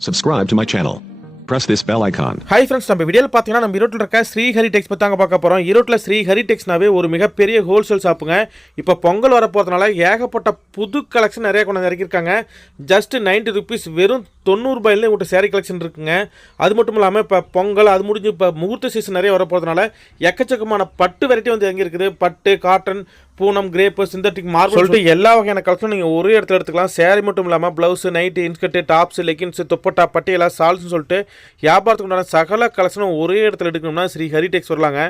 Subscribe to my channel. Press this bell icon. Hi friends, நம்ம வீடியோல பாத்தீங்கன்னா நம்ம ஈரோட்ல இருக்க ஸ்ரீ ஹரி டெக்ஸ் பத்தி தாங்க பார்க்க போறோம். ஈரோட்ல ஸ்ரீ ஹரி டெக்ஸ்னாவே ஒரு மிகப்பெரிய ஹோல்சேல் ஷாப்புங்க. இப்போ பொங்கல் வர போறதுனால ஏகப்பட்ட புது கலெக்ஷன் நிறைய கொண்டு இறக்கிருக்காங்க. ஜஸ்ட் 90 ரூபீஸ் வெறும் 90 ரூபாயில உங்கள்கிட்ட சாரி கலெக்ஷன் இருக்குங்க. அது மட்டும் இல்லாமல் இப்போ பொங்கல் அது முடிஞ்சு இப்போ முகூர்த்த சீசன் நிறைய வர போகிறதுனால எக்கச்சக்கமான பட்டு வெரைட்டி வந்து எங்கே இருக்குது. பட்டு, cotton, Poonam, crepe, synthetic, marble சொல்லிட்டு எல்லா வகையான கலெக்ஷன் நீங்கள் ஒரே இடத்துல எடுத்துக்கலாம். சேரீ மட்டும் இல்லாமல் blouse, night, inskirt, tops, leggings, dupatta, Patiala, சால்ஸ்னு சொல்லிட்டு வியாபாரத்துக்கு உண்டான சகல கலெக்ஷனும் ஒரே இடத்துல எடுக்கணும்னா ஸ்ரீ ஹரி டெக்ஸ் வரலாங்க.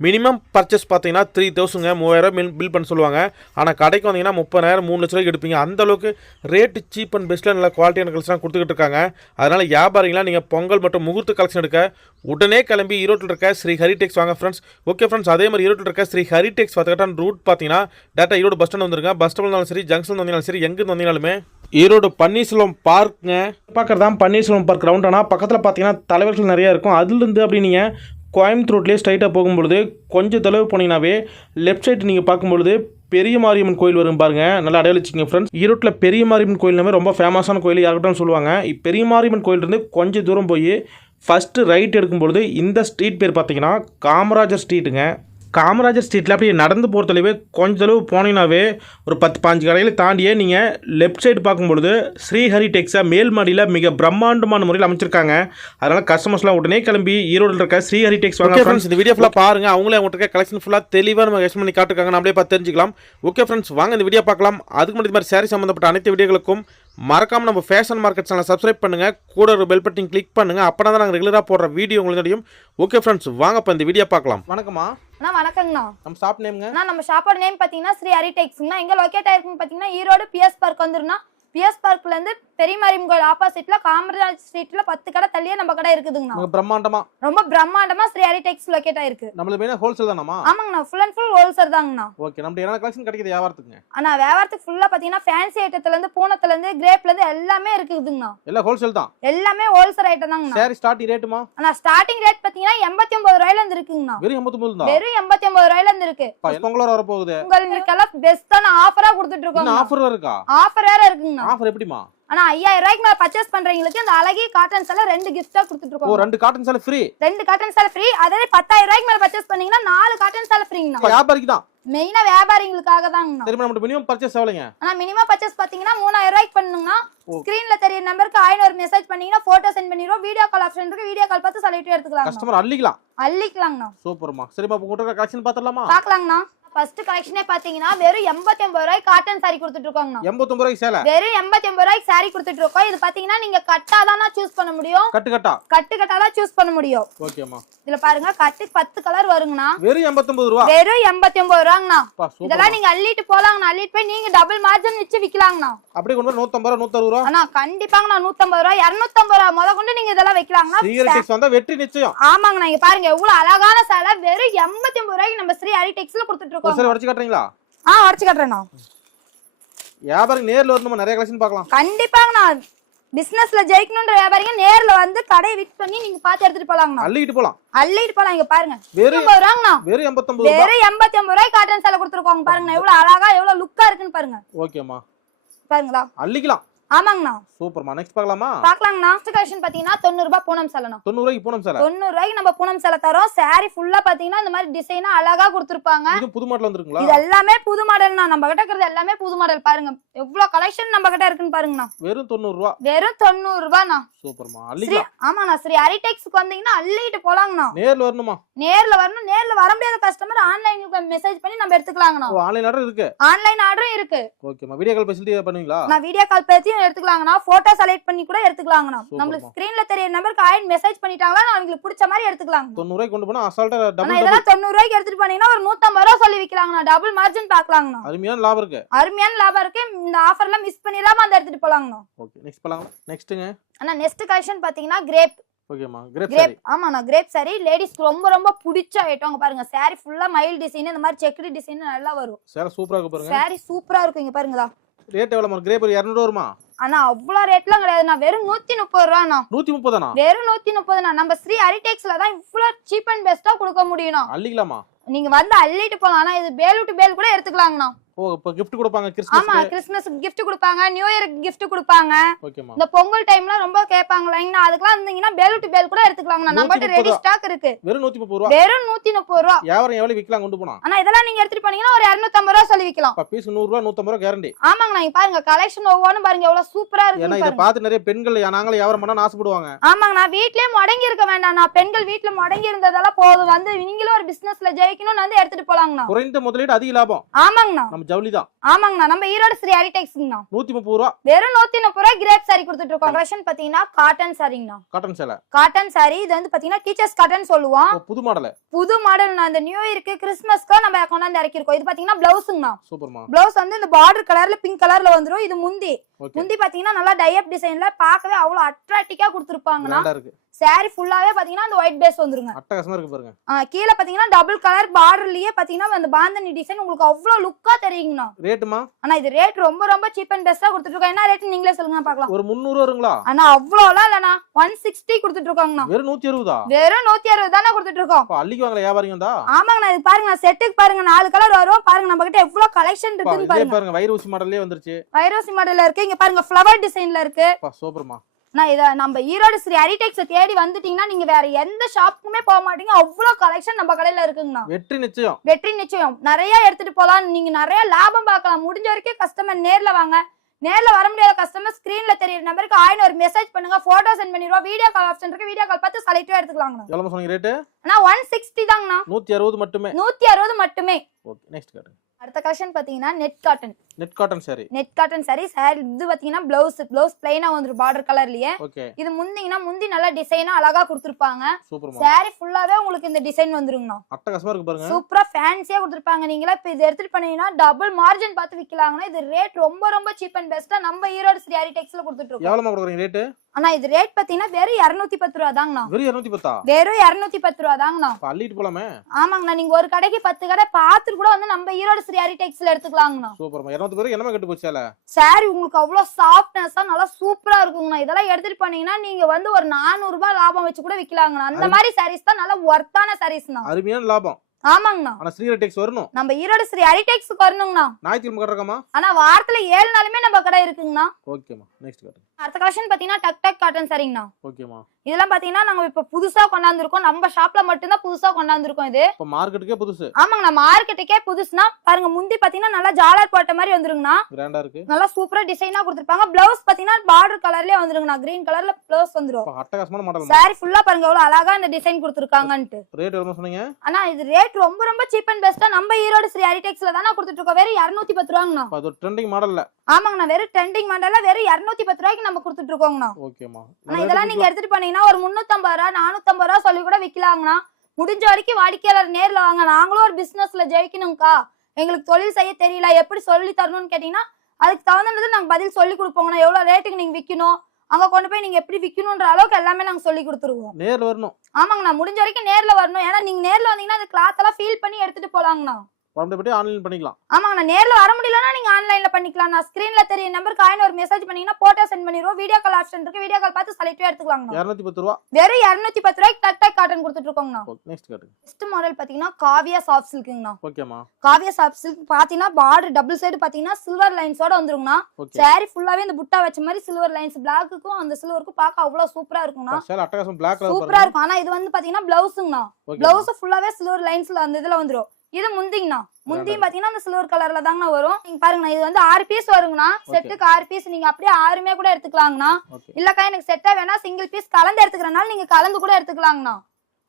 மினிமம் பர்ச்சேஸ் பார்த்தீங்கன்னா 3000ங்க, 3000 பில் பண்ண சொல்லுவாங்க. ஆனால் கடைக்கு வந்தீங்கன்னா 30,000, 3 லட்ச ரூபாய்க்கு எடுப்பீங்க. அந்தளவுக்கு ரேட்டு சீப் அண்ட் பெஸ்ட்டில் நல்ல குவாலிட்டியான கலெக்ஷன் கொடுத்துக்கிட்டு இருக்காங்க. அதனால் வியாபாரிகளாம் நீங்கள் பொங்கல் மற்றும் முகூர்த்த கலெக்ஷன் எடுக்க உடனே கிளம்பி ஈரோட்டில் இருக்க ஸ்ரீ ஹரி டெக்ஸ் வாங்க ஃப்ரெண்ட்ஸ். ஓகே ஃப்ரெண்ட்ஸ், அதே மாதிரி ஈரோட்டில் இருக்க ஸ்ரீ ஹரி டெக்ஸ் பார்த்துக்கிட்டான் ரூட் பார்த்தீங்கன்னா டேட்டா ஈரோடு பஸ் ஸ்டாண்ட் வந்துருங்க. பஸ் ஸ்டாண்ட் வந்தாலும் சரி, ஜங்ஷன் வந்தாலும் சரி, எங்கே வந்தீங்கனாலுமே ஈரோடு பன்னீர்செல்வம் பார்க்குங்க. பார்க்குறதான் பன்னீர்செல்வம் பார்க் ரவுண்டானா பக்கத்தில் பார்த்தீங்கன்னா தலைவர்கள் நிறையா இருக்கும். அதுலேருந்து அப்படி நீங்கள் கோயம்புத்தூர் ரோட்லேயே ஸ்ட்ரைட்டாக போகும்பொழுது கொஞ்சம் தொலைவு போனீங்கன்னாவே லெஃப்ட் சைடு நீங்கள் பார்க்கும்பொழுது பெரிய மாரியம்மன் கோயில் வரும் பாருங்கள். நல்லா அடையாளம் வச்சுக்கோங்க ஃப்ரெண்ட்ஸ். ஈரோட்டில் பெரிய மாரியம்மன் கோயில்னாவே ரொம்ப ஃபேமஸான கோயில் யாருக்கிட்டும் சொல்லுவாங்க. பெரிய மாரியம்மன் கோயிலிருந்து கொஞ்சம் தூரம் போய் ஃபஸ்ட்டு ரைட் எடுக்கும்பொழுது இந்த ஸ்ட்ரீட் பேர் பார்த்தீங்கன்னா காமராஜர் ஸ்ட்ரீட்டுங்க. காமராஜர் ஸ்ட்ரீட்டில் அப்படியே நடந்து போகிறதுலவே கொஞ்சம் அளவு போனீங்கன்னாவே ஒரு 10-15 கடையில் தாண்டியே நீங்கள் லெஃப்ட் சைடு பார்க்கும்பொழுது ஸ்ரீ ஹரி டெக்ஸை மேல் மாடியில் மிக பிரம்மாண்டமான முறையில் அமைச்சிருக்காங்க. அதனால் கஸ்டமர்ஸ்லாம் உடனே கிளம்பி ஈரோடு இருக்க ஸ்ரீ ஹரி டெக்ஸ் வாங்க ஃப்ரெண்ட்ஸ். இந்த வீடியோ ஃபுல்லாக பாருங்கள். அவங்களே அவங்கள்ட்ட கலெக்ஷன் ஃபுல்லாக தெளிவாக நம்ம எக்ஸ்பிளைன் பண்ணி காட்டுருக்காங்க. நம்மளே பார்த்து தெரிஞ்சுக்கலாம். ஓகே ஃப்ரெண்ட்ஸ், வாங்க இந்த வீடியோ பார்க்கலாம். அதுக்கு முன்னாடி மாதிரி சாரி சம்மந்தப்பட்ட அனைத்து வீடியோகளுக்கும் மறக்காமல் நம்ம ஃபேஷன் மார்க்கெட் சேனலை சப்ஸ்கிரைப் பண்ணுங்கள். கூட ஒரு பெல் பட்டன் கிளிக் பண்ணுங்கள். அப்போ தான் நாங்கள் ரெகுலராக போடுற வீடியோ உங்களுக்கு தெரியும். ஓகே ஃப்ரெண்ட்ஸ், வாங்க இப்போ இந்த வீடியோ பார்க்கலாம். வணக்கம்மா. வணக்கங்கண்ணா. நம்ம ஷாப் நேம்ங்க? நம்ம ஷாப்போட நேம் பாத்தீங்கன்னா ஸ்ரீ ஹரி டெக்ஸ்ங்கண்ணா. எங்க லொகேட் ஆயிருக்குன்னு பாத்தீங்கன்னா ஈரோடு பிஎஸ் பார்க் வந்துருன்னா பிஎஸ் பார்க்ல இருந்து பெரிய மாரியம்மன் கோயில் ஆப்போசிட்ல காமராஜ் ஸ்ட்ரீட்ல 10 கடை தள்ளியே நம்ம கடை இருக்குதுங்கண்ணா. பிரம்மாண்டமா, ரொம்ப பிரம்மாண்டமா ஸ்ரீ ஹரி டெக்ஸ் லொகேட் ஆயிருக்கு. நம்மள மெயினா ஹோல்சேல் தானமா? ஆமாங்கண்ணா, ஃபுல் அண்ட் ஃபுல் ஹோல்சேல் தாங்கண்ணா. ஓகே, நம்ம என்ன கலெக்ஷன் கிடைக்குது வியாபாரத்துக்கு? அண்ணா வியாபாரத்துக்கு ஃபுல்லா பாத்தீங்கன்னா ஃபேன்சி ஐட்டத்துல இருந்து பூனத்துல இருந்து கிரேப்ல இருந்து எல்லாமே இருக்குதுங்கண்ணா. எல்லாம் ஹோல்சேல் தான், எல்லாமே ஹோல்சேல் ஐட்டம் தாங்கண்ணா. சரி, ஸ்டார்டிங் ரேட்டுமா? அண்ணா ஸ்டார்டிங் ரேட் பாத்தீங்கன்னா 89 ரூபாயில இருந்து இருக்குங்கண்ணா. வெறும் 89 தான்? வெறும் 89 ரூபாயில இருந்து இருக்கு. பொங்கல் வர போகுது, உங்களுக்கெல்லாம் பெஸ்டான ஆஃபரா கொடுத்துட்டு இருக்கோம். ஆஃபர் இருக்கா? ஆஃபர் வேற இருக்குங்கண்ணா. ஆஃபர் எப்படிமா? ஆனா 5000 ரூபாய்க்கு மேல பர்ச்சேஸ் பண்றவங்களுக்கு இந்த அழகி காட்டன் சேலை 2 கிஃப்டா கொடுத்துட்டு இருக்கோம். ஓ, 2 காட்டன் சேலை ஃப்ரீ? 2 காட்டன் சேலை ஃப்ரீ. அதே 10000 ரூபாய்க்கு மேல பர்ச்சேஸ் பண்ணீங்கன்னா 4 காட்டன் சேலை ஃப்ரீங்கண்ணா. வியாபாரிக்கு தான், மெயினா வியாபாரிகளுக்காக தாங்கண்ணா. சரி, நம்ம மினிமம் பர்ச்சேஸ் எவ்வளவுங்க? ஆனா மினிமம் பர்ச்சேஸ் பாத்தீங்கன்னா 3000 ரூபாய்க்கு பண்ணுங்கன்னா ஸ்கிரீன்ல தெரிய நம்பருக்கு 1000 ஒரு மெசேஜ் பண்ணீங்கன்னா போட்டோ சென்ட் பண்ணிரோம். வீடியோ கால் ஆப்ஷன் இருக்கு. வீடியோ கால் பார்த்து செலக்ட் எடுத்துக்கலாம். கஸ்டமர் அள்ளிக்கலாம்ண்ணா. சூப்பர்மா. சரிமா, உங்க கிட்ட கலெக்ஷன் பார்த்தறலாமா? பார்க்கலாம்ண்ணா. ஃபர்ஸ்ட் கலெக்ஷனே பாத்தீங்கன்னா வெறும் 89 ரூபாய்க்கு காட்டன் சாரி கொடுத்துட்டு இருக்கோம்ண்ணா. 89 ரூபாய்க்கு சேலை? வெறும் 89 ரூபாய்க்கு சாரி கொடுத்துட்டு இருக்கோம். இது பாத்தீங்கன்னா நீங்க கட்டா தானா சூஸ் பண்ண முடியும். கட்டு கட்டா தான் சூஸ் பண்ண முடியும். ஓகேமா. இதுல பாருங்க, கட்டுக்கு 10 கலர் வருங்கண்ணா. வெறும் 89 ரூபாய்? வெறும் 89 ரூபாங்கண்ணா. இதெல்லாம் நீங்க அள்ளிட்டு போலாங்கண்ணா. அள்ளிட்டு போய் நீங்க டபுள் மார்ஜின் வச்சு விக்கலாங்கண்ணா. அப்படியே கொண்டு 150 ரூபாய், 160 ரூபாய்? அண்ணா கண்டிப்பாங்கண்ணா. 150 ரூபாய், 250 ரூபாய் முத கொண்டு நீங்க இதெல்லாம் வைக்கலாங்கண்ணா. ஸ்ரீ ஹரி டெக்ஸ் வந்தா வெற்றி நிச்சயம். ஆமாங்கண்ணா. இங்க பாருங்க எவ்வளவு அழகான சேலை வெறும் 89 ரூபாய்க்கு நம்ம ஸ்ரீ ஹரி டெக்ஸ்ல கொடுத்துட்டு இருக்கோம். சரி, உடைச்சு காட்டுறீங்களா? உடைச்சு காட்டுறேண்ணா. வியாபாரி நேர்ல வந்து நிறைய கலெக்ஷன் பார்க்கலாம். கண்டிப்பாங்கண்ணா. பிசினஸ்ல ஜெயிக்கணும்ன்ற வியாபாரிங்க நேர்ல வந்து கடையை விசிட் பண்ணி நீங்க பாத்து எடுத்துட்டு போலாங்கண்ணா. அள்ளிட்டு போலாம். இங்க பாருங்க வெறும் 89 ரூபாங்கண்ணா. வெறும் 89 ரூபாய்? வெறும் 89 ரூபாய்க்கு காட்டன் சேலை கொடுத்துருக்கோங்க. பாருங்க எவ்வளவு அழகா எவ்வளவு லுக்கா இருக்குன்னு பாருங்க. ஓகேமா, பாருங்களா? அள்ளிக்கலாம். ஆமாங்கண்ணா. சூப்பர்மா. நெக்ஸ்ட் பார்க்கலாமா? பார்க்கலாங்கண்ணா. நெக்ஸ்ட் கலெக்ஷன் பாத்தீங்கன்னா 90 ரூபாய் பூனம் சேலைண்ணா. 90 ரூபாய்க்கு பூனம் சேலை? 90 ரூபாய்க்கு நம்ம பூனம் சேலை தரோம். சாரி ஃபுல்லா பாத்தீங்கன்னா இந்த மாதிரி டிசைனா அழகா கொடுத்திருப்பாங்க. இது புது மாடல் வந்திருக்குங்களா? இது எல்லாமே புது மாடல்னா. நம்ம கிட்ட இருக்கிறது எல்லாமே புது மாடல். பாருங்க எவ்வளவு கலெக்ஷன் நம்ம கிட்ட இருக்குன்னு பாருங்கண்ணா. வெறும் 90 ரூபாய்? வெறும் 90 ரூபாய்ண்ணா. சூப்பர்மா, அள்ளிக்கலாம். ஆமாண்ணா. ஸ்ரீ ஹரி டெக்ஸ்க்கு வந்தீங்கன்னா அள்ளிட்டு போலாங்கண்ணா. நேர்ல வரணுமா? நேர்ல வரணும். நேர்ல வர முடியாத கஸ்டமர் ஆன்லைனுக்கு மெசேஜ் பண்ணி நம்ம எடுத்துக்கலாங்கண்ணா. ஆன்லைன் ஆர்டர் இருக்கு? ஆன்லைன் ஆர்டரும் இருக்கு. ஓகேமா. வீடியோ கால் ஃபெசிலிட்டி பண்ணுவீங்களா? நான் வீடியோ கால் பேசியும் எடுத்துக்கலாங்கண்ணா. போட்டோ செலக்ட் பண்ணி கூட எடுத்துக்கலாங்கண்ணா. நம்மளுக்கு ஸ்கிரீன்ல தெரிய நம்பருக்கு 1000 மெசேஜ் பண்ணிட்டாங்களா உங்களுக்கு பிடிச்ச மாதிரி எடுத்துக்கலாங்க. 90 ரூபாய்க்கு கொண்டு போனா அசால்ட்டா டபுள். இதெல்லாம் 90 ரூபாய்க்கு எடுத்துட்டு போனீங்கன்னா ஒரு 150 ரூபாய் சொல்லி விக்கலாங்கண்ணா. Double margin பார்க்கலாங்கண்ணா. அருமையான லாபம் இருக்கு. அருமையான லாபம் இருக்கு. இந்த ஆஃபர்ல மிஸ் பண்ணிராம அந்த எடுத்துட்டு போலாங்கண்ணா. ஓகே, நெக்ஸ்ட் போலாம். நெக்ஸ்ட்ங்க அண்ணா நெக்ஸ்ட் கலெக்ஷன் பாத்தீங்கன்னா கிரேப். ஓகேமா, கிரேப் சாரி. ஆமாண்ணா, கிரேப் சாரி லேடிஸ்க்கு ரொம்ப ரொம்ப பிடிச்ச ஐட்டம். பாருங்க சாரி ஃபுல்லா மைல் டிசைன் இந்த மாதிரி செக்குடு டிசைன் நல்லா வரும். சாரி சூப்பரா இருக்கு பாருங்க. சாரி சூப்பரா இருக்கு. இங்க பாருங்கடா. ரேட் எவ்வளவு? கிரேப் 200 வருமா? அண்ணா அவ்வளவு ரேட்லாம் கிடையாதுண்ணா. வெறும் 130 ரூபாண்ணா. 130 தானா? வெறும் 130 நம்ம ஸ்ரீ ஹரி டெக்ஸ்ல தான் இவ்வளவு சீப் அண்ட் பெஸ்டா கொடுக்க முடியும்ண்ணா. அள்ளிக்கலாமா? நீங்க வந்து அள்ளிட்டு போலாம். ஆனா இது பேல் டு பேல் கூட எடுத்துக்கலாங்கண்ணா. ஓ இப்ப gift கொடுப்பாங்க ஆமா கிறிஸ்மஸ்க்கு. கிறிஸ்மஸ் gift கொடுப்பாங்க, நியூ இயருக்கு gift கொடுப்பாங்க. ஓகேமா. இந்த பொங்கல் டைம்ல ரொம்ப கேட்பாங்களாங்கண்ணா. அதுக்கெல்லாம் இருந்தீங்கன்னா பேல் டு பேல் கூட எடுத்துக்கலாங்கண்ணா. நம்மகிட்ட ரெடி ஸ்டாக் இருக்கு. வெறும் 130 ரூபாய். வெறும் 130 ரூபாய். வியாபாரம் எவ்வளவு விக்கலாம் கொண்டு போனா? ஆனா இதெல்லாம் நீங்க எடுத்துட்டு போனீங்கன்னா ஒரு 250 ரூபாய் சொல்லி விக்கலாம். அப்ப பீஸ் 100 ரூபாய் 150 ரூபாய் கேரண்டி. ஆமாங்கண்ணா. இங்க பாருங்க கலெக்ஷன் ஒவ்வொன்னும் பாருங்க எவ்வளவு சூப்பரா இருக்கு. ஏன்னா இத பார்த்து நிறைய பெண்கள் நாங்களே வியாபாரம் பண்ண ஆசைப்படுவாங்க. ஆமாங்கண்ணா. வீட்லயே முடங்கி இருக்க வேண்டாம். நான் பெண்கள் வீட்ல முடங்கி இருந்ததெல்லாம் போதும் வந்து நீங்களும் ஒரு பிசினஸ்ல ஜெயிக்கணும்னு வந்து எடுத்துட்டு போலாங்கண்ணா. குறைந்த முதலீடு அதிக லாபம். ஆமாங்கண்ணா. நம்ம ஜவுளி தான். ஆமாங்கண்ணா. நம்ம ஈரோடு ஸ்ரீ ஹரிடெக்ஸ்ங்கண்ணா. 130 ரூபாய். வெறும் 130 ரூபாய் கிரேப் சாரி கொடுத்துட்டு இருக்கோம். கலெக்ஷன் பாத்தீங்கன்னா காட்டன் சாரிங்கண்ணா. காட்டன் சேலை. Cotton sorry. இது வந்து பாத்தீங்கன்னா டீச்சர்ஸ் காட்டன் சொல்லுவோம். புது மாடல். புது மாடல். அந்த நியூ இயருக்கு கிறிஸ்மஸ்க்கு நம்ம கொண்டாந்து இறக்கி இருக்கோம். இது பாத்தீங்கன்னா பிளவுஸ்ங்கண்ணா. சூப்பர்மா. பிளவுஸ் வந்து இந்த பார்டர் கலர்ல பிங்க் கலர்ல வந்துரும். இது முந்தி. ஓகே. முந்தி பாத்தீங்கன்னா நல்லா டை அப் டிசைன்ல பார்க்கவே அவ்வளவு அட்ராக்டிவா கொடுத்திருப்பாங்கண்ணா. நல்லா இருக்கு. சாரி ஃபுல்லாவே பாத்தீங்கன்னா அந்த ஒயிட் பேஸ் வந்துருங்க. அட்டகாசமா இருக்கு பாருங்க. கீழ பாத்தீங்கன்னா டபுள் கலர் பார்டர்லயே பாத்தீங்கன்னா அந்த பாந்தனி டிசைன் உங்களுக்கு அவ்வளவு லுக்கா தெரியுங்கண்ணா. ரேட்டுமா? ஆனா இது ரேட் ரொம்ப ரொம்ப சீப் அண்ட் பெஸ்டா கொடுத்துட்டு இருக்கோம். என்ன ரேட் நீங்களே சொல்லுங்க பார்க்கலாம். ஒரு 300 வருங்களா? ஆனா அவ்வளவுலாம் இல்லனா 160 கொடுத்துட்டு இருக்காங்கண்ணா. வெறும் 160. வெறும் 160 தானே கொடுத்துட்டு இருக்கோம். அப்ப அள்ளிக்கு வாங்கல வியாபாரிங்க தான். ஆமாங்கண்ணா. இது பாருங்க செட்டுக்கு பாருங்க 4 கலர் வரும். பாருங்க நம்ம கிட்ட எவ்வளவு கலெக்ஷன் இருக்குன்னு பாருங்க. பாருங்க வைரோசி மாடல்லே வந்துருச்சு. வைரோசி மாடல்ல இருக்கு. இங்க பாருங்க ஃப்ளவர் டிசைன்ல இருக்கு. சூப்பர்மா. நான் இத நம்ம ஈரோடு ஸ்ரீ ஹரிடெக்ஸ் தேடி வந்துட்டீங்கன்னா நீங்க வேற எந்த ஷாப்புக்குமே போக மாட்டீங்க. அவ்வளவு கலெக்ஷன் நம்ம கடையில இருக்குங்கண்ணா. வெற்றி நிச்சயம். வெற்றி நிச்சயம். நிறைய எடுத்துட்டு போலாம். நீங்க நிறைய லாபம் பார்க்கலாம். முடிஞ்ச வரைக்கும் கஸ்டமர் நேர்ல வாங்க. நேர்ல வர முடியாத கஸ்டமர் ஸ்கிரீன்ல தெரியற நம்பருக்கு 1000 ஒரு மெசேஜ் பண்ணுங்க. போட்டோ சென்ட் பண்ணிடுவோம். வீடியோ கால் ஆப்ஷன் இருக்கு. வீடியோ கால் பார்த்து செலக்டிவா எடுத்துக்கலாங்கண்ணா. எவ்வளவு சொன்னீங்க ரேட்? அண்ணா 160 தாங்கண்ணா. 160 மட்டுமே. 160 மட்டுமே. ஓகே நெக்ஸ்ட் காட்டுங்க. அடுத்த கலெக்ஷன் பாத்தீங்கன்னா net cotton. Net cotton sorry. Net cotton sorry. Sorry இது பாத்தீங்கன்னா பிளவுஸ் பிளைனா வந்துரும் பார்டர் கலர்லயே. ஓகே. இது முந்திங்கன்னா முந்தி நல்ல டிசைனா அழகா கொடுத்திருப்பாங்க. சூப்பர்மா. சாரி ஃபுல்லாவே உங்களுக்கு இந்த டிசைன் வந்துருங்கண்ணா. அட்டகாசமா இருக்கு பாருங்க. சூப்பரா ஃபேன்சியா கொடுத்திருப்பாங்க. நீங்களா இப்ப இது எடுத்துட்டு பண்ணீங்கன்னா டபுள் மார்ஜின் பார்த்து விக்கலாங்கண்ணா. இது ரேட் ரொம்ப ரொம்ப சீப் அண்ட் பெஸ்டா நம்ம ஈரோடு ஸ்ரீ ஹரிடெக்ஸ்ல கொடுத்துட்டு இருக்கோம். எவ்வளவு கொடுக்குறீங்க ரேட்? ஆனா இது ரேட் பாத்தீங்கன்னா வெறும் 210 ரூபாய் தாங்கண்ணா. வெறும் 210. வெறும் 210 ரூபாய் தாங்கண்ணா. அள்ளிட்டு போலாமே. ஆமாங்கண்ணா. நீங்க ஒரு கடைக்கு 10 கடை பார்த்துட்டு கூட வந்து நம்ம ஈரோடு ஸ்ரீ ஹரிடெக்ஸ்ல எடுத்துக்கலாங்கண்ணா. சூப்பர்மா. 210 பேருக்கு என்னமா கட்டு போச்சுல. சாரி உங்களுக்கு அவ்வளவு சாஃப்ட்னஸா நல்லா சூப்பரா இருக்குங்கண்ணா. இதெல்லாம் எடுத்துட்டு போனீங்கன்னா நீங்க வந்து ஒரு 400 ரூபாய் லாபம் வச்சு கூட விக்கலாங்கண்ணா. அந்த மாதிரி சாரீஸ் தான் நல்ல ஒர்த்தான சாரீஸ்ண்ணா. அருமையான லாபம். ஆமாங்கண்ணா. ஆனா ஸ்ரீ ஹரிடெக்ஸ் வரணும். நம்ம ஈரோடு ஸ்ரீ ஹரிடெக்ஸ்க்கு வரணுங்கண்ணா. ஞாயிற்றுக்கிழமை கடை இருக்காமா? ஆனா வாரத்துல 7 நாளுமே நம்ம கடை இருக்குங்கண்ணா. ஓகேமா நெக்ஸ்ட் காட்டுங்க. அடுத்த கலெக்ஷன் பாத்தீங்கன்னா டக் டக் காட்டன் சாரிங்கண்ணா. ஓகேமா. இதெல்லாம் பாத்தீங்கன்னா நாங்க இப்ப புதுசா கொண்டாந்துருக்கோம். நம்ம ஷாப்ல மட்டும் தான் புதுசா கொண்டாந்துருக்கோம். இது இப்ப மார்க்கெட்டுக்கே புதுசு. ஆமாங்கண்ணா. மார்க்கெட்டுக்கே புதுசுனா பாருங்க. முந்தி பாத்தீங்கன்னா நல்லா ஜாலர் போட்ட மாதிரி வந்துருங்கண்ணா. கிராண்டா இருக்கு. நல்லா சூப்பரா டிசைனா கொடுத்திருப்பாங்க. பிளவுஸ் பாத்தீங்கன்னா பார்டர் கலர்லயே வந்துருங்கண்ணா. கிரீன் கலர்ல பிளவுஸ் வந்துரும். அட்டகாசமான மாடல். சாரி ஃபுல்லா பாருங்க எவ்வளவு அழகா இந்த டிசைன் கொடுத்திருக்காங்கன்ட்டு. ரேட் எவ்வளவு சொன்னீங்க? ஆனா இது ரேட் ரொம்ப ரொம்ப சீப் அண்ட் பெஸ்டா நம்ம ஈரோடு ஸ்ரீ ஹரிடெக்ஸ்ல தான கொடுத்துட்டு இருக்கோம். வெறும் 210 ரூபாங்கண்ணா. அது ட்ரெண்டிங் மாடல்ல. ஆமாங்கண்ணா. வெறும் ட்ரெண்டிங் மாடல்ல வெறும் 210 ரூபாய்க்கு நம்ம கொடுத்துட்டு இருக்கோங்கண்ணா. ஓகேமா. ஆனா இதெல்லாம் நீங்க எடுத்துட்டு போனீங்கன்னா ஒரு 350 ரூபாய் 450 ரூபாய் சொல்லி கூட விக்கலாங்கண்ணா. முடிஞ்ச வரைக்கும் வாடிக்கையாளர் நேர்ல வாங்க. நாங்களும் ஒரு பிசினஸ்ல ஜெயிக்கணும்க்கா. எங்களுக்கு தொழில் செய்ய தெரியல எப்படி சொல்லி தரணும்னு கேட்டீங்கன்னா அதுக்கு தகுந்தது நாங்க பதில் சொல்லி கொடுப்போங்கண்ணா. எவ்வளவு ரேட்டுக்கு நீங்க விக்கணும், அங்க கொண்டு போய் நீங்க எப்படி விக்கணும்ன்ற அளவுக்கு எல்லாமே நாங்க சொல்லி கொடுத்துருவோம். நேர்ல வரணும். ஆமாங்கண்ணா. முடிஞ்ச வரைக்கும் நேர்ல வரணும். ஏன்னா நீங்க நேர்ல வந்தீங்கன்னா அந்த கிளாத் எல்லாம் ஃபீல் பண்ணி எடுத்துட்டு போலாங்கண்ணா. பண்றபடி ஆன்லைன் பண்ணிக்கலாம். ஆமாங்கண்ணா. நேர்ல வர முடியலன்னா நீங்க ஆன்லைன்ல பண்ணிக்கலாம். நான் ஸ்கிரீன்ல தெரிய நம்பருக்கு 1000 ஒரு மெசேஜ் பண்ணீங்கன்னா போட்டோ சென்ட் பண்ணிடுவோம். வீடியோ கால் ஆப்ஷன் இருக்கு. வீடியோ கால் பார்த்து செலக்டிவா எடுத்துக்கலாங்கண்ணா. 210 ரூபாய். வெறும் 210 ரூபாய்க்கு டக் டக் காட்டன் கொடுத்துட்டு இருக்கோங்கண்ணா. நெக்ஸ்ட் காட்டுங்க. நெக்ஸ்ட் மாடல் பாத்தீங்கன்னா காவியா சாஃப்ட் சில்க்குங்கண்ணா. ஓகேமா. காவியா சாஃப்ட் சில்க் பாத்தீங்கன்னா பார்டர் டபுள் சைடு பாத்தீங்கன்னா சில்வர் லைன்ஸோட வந்துருங்கண்ணா. சாரி ஃபுல்லாவே இந்த புட்டா வச்ச மாதிரி சில்வர் லைன்ஸ் பிளாக்குக்கும் அந்த சில்வருக்கும் பார்க்க அவ்வளவு சூப்பரா இருக்குங்கண்ணா. அட்டகாசம் பிளாக் கலர் சூப்பரா இருக்கும். ஆனா இது வந்து பாத்தீங்கன்னா பிளவுஸ்ங்கண்ணா. பிளவுஸ் ஃபுல்லாவே சில்வர் லைன்ஸ்ல அந்த இதுல வந்துரும். இது முந்திங்கண்ணா. முந்தியும் பாத்தீங்கன்னா அந்த சில்வர் கலர்ல தாங்கண்ணா வரும். நீங்க பாருங்கண்ணா. இது வந்து 6 பீஸ் வருங்கண்ணா. செட்டுக்கு 6 பீஸ். நீங்க அப்படியே 6மே கூட எடுத்துக்கலாங்கண்ணா. இல்லக்கா எனக்கு செட்டா வேணா சிங்கிள் பீஸ் கலந்து எடுத்துக்கிறனால நீங்க கலந்து கூட எடுத்துக்கலாங்கண்ணா.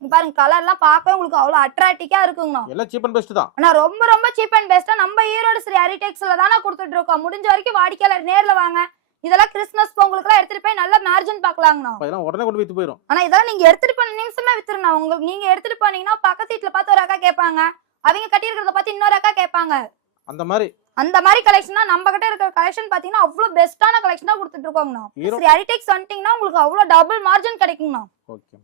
நீங்க பாருங்க கலர் எல்லாம் பார்க்கவே உங்களுக்கு அவ்வளவு அட்ராக்டிவா இருக்குங்கண்ணா. எல்லாம் சீப் அண்ட் பெஸ்ட் தான். ஆனா ரொம்ப ரொம்ப சீப் அண்ட் பெஸ்டா நம்ம ஈரோடு ஸ்ரீ ஹரிடெக்ஸ்ல தானே கொடுத்துட்டு இருக்கோம். முடிஞ்ச வரைக்கும் வாடிக்கையாளர் நேர்ல வாங்க. இதெல்லாம் கிறிஸ்மஸ் பொங்கலுக்கு எல்லாம் எடுத்துட்டு போய் நல்ல மார்ஜின் பாக்கலாங்கண்ணா. இதெல்லாம் உடனே கொண்டு வித்து போயிடும். ஆனா இதெல்லாம் நீங்க எடுத்துட்டு போன நிமிஷமே வித்துறணும். உங்களுக்கு நீங்க எடுத்துட்டு போனீங்கன்னா பக்கத்து வீட்டுல பார்த்து ஒரு அக்கா கேட்பாங்க. அவங்க கட்டி இருக்கிறத பார்த்து இன்னொரு அக்கா கேட்பாங்க. அந்த மாதிரி கலெக்ஷனா நம்ம கிட்ட இருக்கிற கலெக்ஷன் பாத்தீங்கன்னா அவ்வளவு பெஸ்டான கலெக்ஷனா கொடுத்துட்டு இருக்கோங்கண்ணா. ஸ்ரீ ஹரிடெக்ஸ் வந்துட்டீங்கன்னா உங்களுக்கு அவ்வளவு டபுள் மார்ஜின் கிடைக்குங்கண்ணா. ஓகே.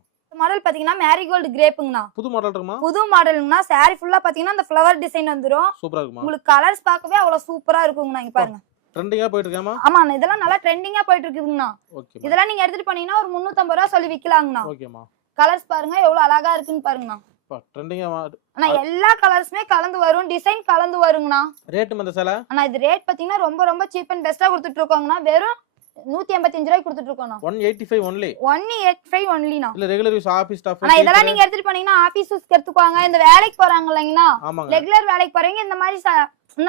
மாடல் பாத்தீங்கன்னா மேரிகோல்டு கிரேப்புங்கண்ணா. புது மாடல் இருக்குமா? புது மாடலுங்கண்ணா. சாரி ஃபுல்லா பாத்தீங்கன்னா அந்த ஃப்ளவர் டிசைன் வந்துரும். சூப்பரா இருக்குமா? உங்களுக்கு கலர்ஸ் பார்க்கவே அவ்வளவு சூப்பரா இருக்குங்கண்ணா. இங்க பாருங்க. ட்ரெண்டிங்கா போயிட்டு இருக்காமா? ஆமா இதெல்லாம் நல்லா ட்ரெண்டிங்கா போயிட்டு இருக்குங்கண்ணா. ஓகே. இதெல்லாம் நீங்க எடுத்துட்டு போனீங்கன்னா ஒரு 350 ரூபாய் சொல்லி விக்கலாங்கண்ணா. ஓகேமா. கலர்ஸ் பாருங்க எவ்வளவு அழகா இருக்குன்னு பாருங்கண்ணா. ட்ரெண்டிங்கா ஆனா எல்லா கலர்ஸ்மே கலந்து வரும், டிசைன் கலந்து வருங்கண்ணா. ரேட் இந்த சேலை ஆனா இது ரேட் பாத்தீங்கன்னா ரொம்ப ரொம்ப சீப் அண்ட் பெஸ்டா கொடுத்துட்டு இருக்கோங்கண்ணா. வெறும் 185 ரூபாய்க்கு கொடுத்துட்டு இருக்கோம். 185 ஒன்லி. 185 ஒன்லினா. இல்ல ரெகுலர் யூஸ் ஆபீஸ் ஸ்டாஃப். ஆனா இதெல்லாம் நீங்க எடுத்துட்டு போனீங்கன்னா ஆபீஸ் யூஸ்க்கு எடுத்துக்குவாங்க. இந்த வேலைக்கு போறாங்க இல்லைங்கண்ணா, ரெகுலர் வேலைக்கு போறீங்க, இந்த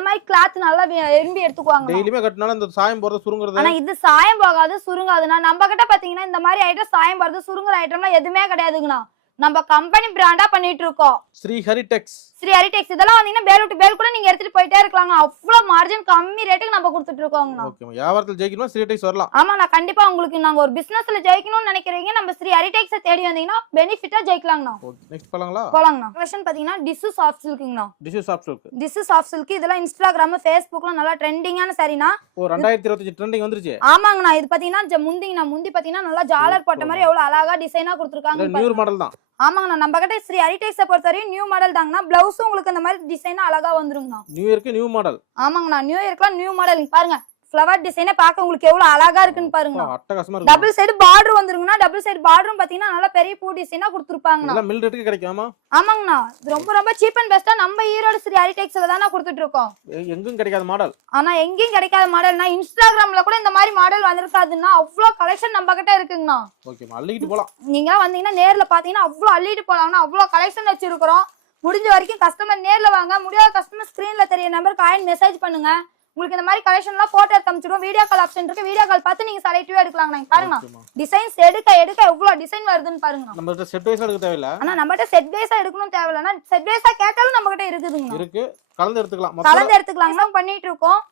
மாதிரி கிளாத் நல்லா விரும்பி எடுத்துக்குவாங்க. டெய்லியுமே கட்டினாலும் இந்த சாயம் போறது சுருங்குறது. ஆனா இது சாயம் போகாது, சுருங்காதுண்ணா. நம்ம கிட்ட பாத்தீங்கன்னா இந்த மாதிரி ஐட்டம் சாயம் போறது சுருங்குற ஐட்டம்லாம் எதுவுமே கிடையாதுங்கண்ணா. நம்ம கம்பெனி பிராண்டா பண்ணிட்டு இருக்கோம், ஸ்ரீ ஹரி டெக்ஸ். ஸ்ரீ ஹரி டெக்ஸ். இதெல்லாம் வந்தீங்கன்னா பேல் டு பேல் கூட நீங்க எடுத்துட்டு போயிட்டே இருக்காங்க. அவ்வளவு மார்ஜின் கம்மி ரேட்டுக்கு நம்ம கொடுத்துட்டு இருக்கோங்கண்ணா. ஓகே, வியாபாரத்துல ஜெயிக்கணும் ஸ்ரீ டெக்ஸ் வரலாம். ஆமா, நான் கண்டிப்பா உங்களுக்கு நாங்க ஒரு பிசினஸ்ல ஜெயிக்கணும்னு நினைக்கிறீங்க, நம்ம ஸ்ரீ ஹரி டெக்ஸை தேடி வந்தீங்கன்னா பெனிஃபிட்டா ஜெயிக்கலாங்கண்ணா. ஓகே, நெக்ஸ்ட் போலாங்களா? போலாங்கண்ணா. கலெக்ஷன் பாத்தீங்கன்னா டிஷ்யூ சாஃப்ட் சில்க்ங்கண்ணா. Tissue soft silk. Tissue soft silk இதெல்லாம் இன்ஸ்டாகிராம், ஃபேஸ்புக்ல நல்லா ட்ரெண்டிங்கான சாரினா. ஓ 2025 ட்ரெண்டிங் வந்துருச்சு. ஆமாங்கண்ணா. இது பாத்தீங்கன்னா முந்தி பாத்தீங்கன்னா நல்லா ஜாலர் போட்ட மாதிரி எவ்வளவு அழகா டிசைனா கொடுத்திருக்காங்க. நியூ மாடல் தான். ஆமாங்கண்ணா. நம்ம கிட்ட ஸ்ரீ ஹரி டெக்ஸை பொறுத்தவரையும் நியூ மாடல் தாங்கண்ணா. பிளவுஸும் உங்களுக்கு இந்த மாதிரி டிசைனா அழகா வந்துருங்கண்ணா. நியூ இயர்க்கு நியூ மாடல். ஆமாங்கண்ணா, நியூ இயர்க்குலாம் நியூ மாடல். பாருங்க ஃப்ளவர் டிசைனே பார்க்க உங்களுக்கு எவ்வளவு அழகா இருக்குன்னு பாருங்க. அட்டகாசமா இருக்கு. டபுள் சைடு பார்டர் வந்துருங்கண்ணா. டபுள் சைடு பார்டரும் பாத்தீங்கன்னா நல்லா பெரிய பூ டிசைனா கொடுத்துருப்பாங்கண்ணா. இதெல்லாம் மில் ரேட்டுக்கு கிடைக்குமா? ஆமாங்கண்ணா. ரொம்ப ரொம்ப சீப் அண்ட் பெஸ்டா நம்ம ஈரோடு ஸ்ரீ ஹரி டெக்ஸ்ல தான கொடுத்துட்டு இருக்கோம். எங்கயும் கிடைக்காத மாடல். ஆனா எங்கயும் கிடைக்காத மாடல்னா இன்ஸ்டாகிராம்ல கூட இந்த மாதிரி மாடல் வந்திருக்காதுன்னா அவ்வளவு கலெக்ஷன் நம்ம கிட்ட இருக்குங்கண்ணா. ஓகே, அள்ளிட்டு போலாம். நீங்க வந்தீங்கன்னா நேர்ல பாத்தீங்கன்னா அவ்வளவு அள்ளிட்டு போலாம்னா அவ்வளவு கலெக்ஷன் வச்சிருக்கிறோம். முடிஞ்ச வரைக்கும் கஸ்டமர் நேர்ல வாங்க, முடியாத கஸ்டமர் ஸ்கிரீன்ல தெரிய நம்பருக்கு காயின் மெசேஜ் பண்ணுங்க. உங்களுக்கு இந்த மாதிரி கலெக்ஷன் எல்லாம் போட்டோ எடுத்து அனுப்பிச்சிடுவோம். வீடியோ கால் ஆப்ஷன் இருக்கு, வீடியோ கால் பார்த்து நீங்க செலக்டிவா எடுக்கலாம். நீங்க பாருங்க டிசைன்ஸ் எடுக்க எவ்வளவு டிசைன் வருதுன்னு பாருங்க. நம்ம செட் வைஸா எடுக்க தேவையில்ல. ஆனா நம்மகிட்ட செட் வைஸா எடுக்கணும் தேவையில்லைன்னா செட் வைஸா கேட்டாலும் நம்ம கிட்ட இருக்குதுங்க. இருக்கு, கலந்து எடுத்துக்கலாம். கலந்து எடுத்துக்கலாங்கண்ணா. பண்ணிட்டு இருக்கோம்.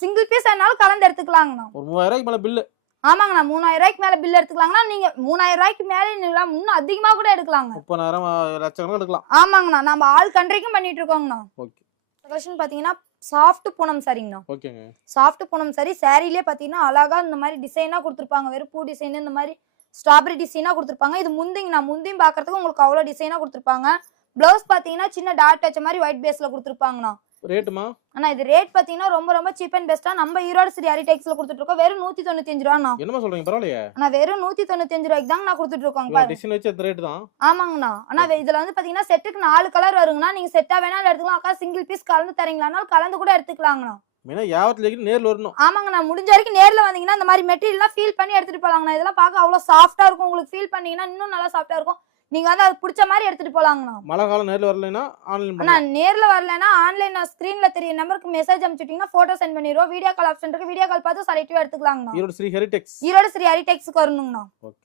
சிங்கிள் பீஸ் ஆனாலும் கலந்து எடுத்துக்கலாங்கண்ணா. ஒரு 3000 ரூபாய்க்கு மேல பில். ஆமாங்கண்ணா, 3000 ரூபாய்க்கு மேல பில் எடுத்துக்கலாங்கண்ணா. நீங்க 3000 ரூபாய்க்கு மேல இன்னும் அதிகமா கூட எடுக்கலாங்க. 30,000 லட்சம் எடுக்கலாம். ஆமாங்கண்ணா, நம்ம ஆல் கண்ட்ரிக்கும் பண்ணிட்டு இருக்கோங்கண்ணா. ஓகே, கலெக்ஷன் பாத்தீங்கன்னா சாஃப்ட் பூனம் சாரிங்கண்ணா. ஓகேங்க. சாஃப்ட் பூனம் சாரி சாரிலே பாத்தீங்கன்னா அழகா இந்த மாதிரி டிசைனா கொடுத்துருப்பாங்க. வெறும் பூ டிசைன், இந்த மாதிரி ஸ்ட்ராபெரி டிசைனா கொடுத்துருப்பாங்க. இது முந்திங்கண்ணா. முந்தியும் பாக்குறதுக்கு உங்களுக்கு அவ்வளவு டிசைனா கொடுத்துருப்பாங்க. பிளவுஸ் பாத்தீங்கன்னா சின்ன டாட் வச்ச மாதிரி ஒயிட் பேஸ்ல கொடுத்துருப்பாங்கண்ணா. ரேட்டுமா? ஆனா இது ரேட் பாத்தீங்கன்னா ரொம்ப ரொம்ப சீப் அண்ட் பெஸ்டா நம்ம ஈரோடு ஸ்ரீ ஹரி டெக்ஸ்ல கொடுத்துட்டு இருக்கோம். வெறும் 195 ரூபாண்ணா. என்னமா சொல்றீங்க? பரவாயில்லையே. ஆனா வெறும் 195 ரூபாய்க்கு தாங்க நான் கொடுத்துட்டு இருக்கோம். பாருங்க டிசைன் வச்ச ரேட் தான். ஆமாங்கண்ணா. ஆனா இதுல வந்து பாத்தீங்கன்னா செட்டுக்கு 4 கலர் வருங்கண்ணா. நீங்க செட்டா வேணாலும் எடுத்துக்கலாம். அக்கா சிங்கிள் பீஸ் கலந்து தரீங்களானாலும் கலந்து கூட எடுத்துக்கலாங்கண்ணா. மீனா யாவத்துல நேர்ல வரணும். ஆமாங்கண்ணா. முடிஞ்ச வரைக்கும் நேர்ல வந்தீங்கன்னா இந்த மாதிரி மெட்டீரியல்லாம் ஃபீல் பண்ணி எடுத்துட்டு போலாங்கண்ணா. இதெல்லாம் பார்க்க அவ்வளவு சாஃப்டா இருக்கும். உங்களுக்கு ஃபீல் பண்ணீங்கன்னா இன்னும் நல்லா சாஃப்டா இருக்கும். நீங்க வந்து அது பிடிச்ச மாதிரி எடுத்துட்டு போலாங்கண்ணா. மழை காலம் நேர்ல வரலைன்னா ஆன்லைன் பண்ணலாம். நேர்ல வரலைன்னா ஆன்லைன் ஸ்கிரீன்ல தெரிய நம்பருக்கு மெசேஜ் அனுப்பிச்சிட்டீங்கன்னா போட்டோ சென்ட் பண்ணிடுவோம். வீடியோ கால் ஆப்ஷன் இருக்கு, வீடியோ கால் பார்த்து செலக்டிவா எடுத்துக்கலாங்கண்ணா. ஈரோடு ஸ்ரீ ஹரி டெக்ஸ். ஈரோடு ஸ்ரீ ஹரி டெக்ஸ்க்கு வரணுங்கண்ணா. ஓகே.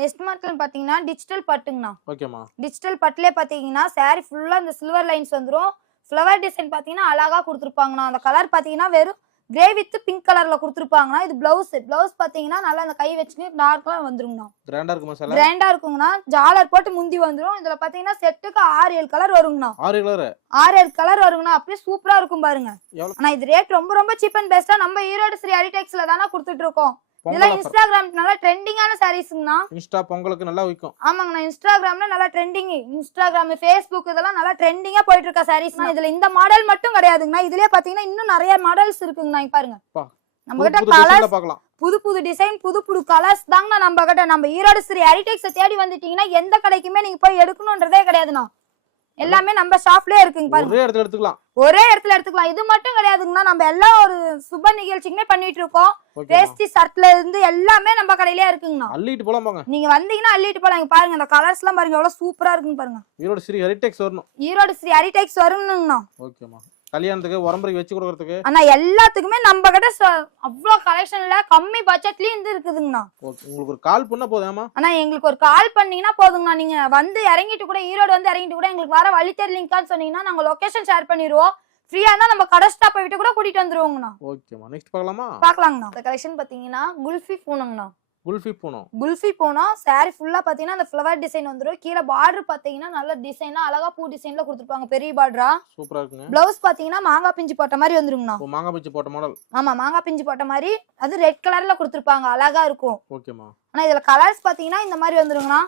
நெக்ஸ்ட் மார்க்கெட் பாத்தீங்கன்னா டிஜிட்டல் பட்டுங்கண்ணா. ஓகேமா. டிஜிட்டல் பட்டுலே பாத்தீங்கன்னா சாரி ஃபுல்லா இந்த சில்வர் லைன்ஸ் வந்துரும். ஃப்ளவர் டிசைன் பாத்தீங்கன்னா அழகா கொடுத்துருப்பாங்கண்ணா. அந்த கலர் பாத்தீங்கன்னா வெறும் கிரே வித் பிங்க் கலர்ல கொடுத்துருப்பாங்கண்ணா. இது பிளவுஸ் பாத்தீங்கன்னா நல்லா அந்த கை வச்சுன்னு டார்க்கா வந்துருங்கண்ணா. கிராண்டா இருக்கு மசாலா. கிராண்டா இருக்குங்கண்ணா. ஜாலர் போட்டு முந்தி வந்துரும். இதுல பாத்தீங்கன்னா செட்டுக்கு 6-7 கலர் வருங்கண்ணா. 6-7 கலர் வருங்கண்ணா. அப்படியே சூப்பரா இருக்கும் பாருங்க. ஆனா இது ரேட் ரொம்ப ரொம்ப சீப் அண்ட் பெஸ்டா நம்ம ஈரோடு ஸ்ரீ ஹரி டெக்ஸ்ல தானே கொடுத்துட்டு இருக்கோம். இதெல்லாம் இன்ஸ்டாகிராம் நல்லா ட்ரெண்டிங்கான சாரீஸ்ங்கண்ணா. இன்ஸ்டா பொங்கலுக்கு நல்லா விக்கும். ஆமாங்கண்ணா. இன்ஸ்டாகிராம்ல நல்லா ட்ரெண்டிங். இன்ஸ்டாகிராம், ஃபேஸ்புக் இதெல்லாம் நல்லா ட்ரெண்டிங்கா போயிட்டு இருக்க சாரீஸ்னா. இதுல இந்த மாடல் மட்டும் கிடையாதுங்கண்ணா. இதுலயே பாத்தீங்கன்னா இன்னும் நிறைய மாடல்ஸ் இருக்குங்கண்ணா. பாருங்க நம்ம கிட்ட கலர்ஸ் புது புது டிசைன், புது புது கலர்ஸ் தாங்கண்ணா நம்ம கிட்ட. நம்ம ஈரோடு ஸ்ரீ ஹரி டெக்ஸை தேடி வந்துட்டீங்கன்னா எந்த கடைக்குமே நீங்க போய் எடுக்கணும்ன்றதே கிடையாதுண்ணா. எல்லாமே நம்ம ஷாப்லயே இருக்குங்க பாருங்க. ஒரே இடத்துல எடுத்துக்கலாம். இது மட்டும் கிடையாதுங்கண்ணா. நம்ம எல்லா ஒரு சுப நிகழ்ச்சிக்குமே பண்ணிட்டு இருக்கோம். வேஷ்டி ஷர்ட்ல இருந்து எல்லாமே நம்ம கடையிலே இருக்குங்கண்ணா. அள்ளிட்டு போலாம் பாருங்க. நீங்க வந்தீங்கன்னா அள்ளிட்டு போலாம். பாருங்க இந்த கலர்ஸ் எல்லாம் பாருங்க எவ்வளவு சூப்பரா இருக்குன்னு பாருங்க. ஈரோடு ஸ்ரீ ஹரி டெக்ஸ் வரணும். ஈரோடு ஸ்ரீ ஹரி டெக்ஸ் வரணுங்கண்ணா. ஓகேமா. கல்யாணத்துக்கு உரம்பரைக்கு வச்சு கொடுக்கறதுக்கு ஆனா எல்லாத்துக்குமே நம்ம கிட்ட அவ்வளவு கலெக்ஷன்ல கம்மி பட்ஜெட்லயே இருந்து இருக்குதுங்கண்ணா. உங்களுக்கு ஒரு கால் பண்ணா போதுமா? ஆனா எங்களுக்கு ஒரு கால் பண்ணீங்கன்னா போதுங்கண்ணா. நீங்க வந்து இறங்கிட்டு கூட ஈரோடு வந்து இறங்கிட்டு கூட எங்களுக்கு வர வழி தெரியலீங்கன்னு சொன்னீங்கன்னா நாங்க லொகேஷன் ஷேர் பண்ணிடுவோம். ஃப்ரீயா இருந்தா நம்ம கடை ஸ்டாப் போயிட்டு கூட கூட்டிட்டு வந்துருவோங்கண்ணா. ஓகேமா. நெக்ஸ்ட் பார்க்கலாமா? பார்க்கலாங்கண்ணா. இந்த கலெக்ஷன் பாத்தீங்கன்னா குல்ஃபி பூனங்கண்ணா. குல்ஃபி போனோம். சாரி ஃபுல்லா பாத்தீங்கன்னா அந்த ஃப்ளவர் டிசைன் வந்துரும். கீழ பார்டர் பாத்தீங்கன்னா நல்ல டிசைனா அழகா பூ டிசைன்ல கொடுத்திருப்பாங்க. பெரிய பார்டரா சூப்பரா இருக்குங்க. பிளவுஸ் பாத்தீங்கன்னா மாங்காய் பிஞ்சு போட்ட மாதிரி வந்துருங்கண்ணா. மாங்காய் பிஞ்சு போட்ட மாடல். ஆமா, மாங்காய் பிஞ்சு போட்ட மாதிரி. அது ரெட் கலர்ல கொடுத்திருப்பாங்க. அழகா இருக்கும். ஓகேமா. ஆனா இதுல கலர்ஸ் பாத்தீங்கன்னா இந்த மாதிரி வந்துருங்கண்ணா.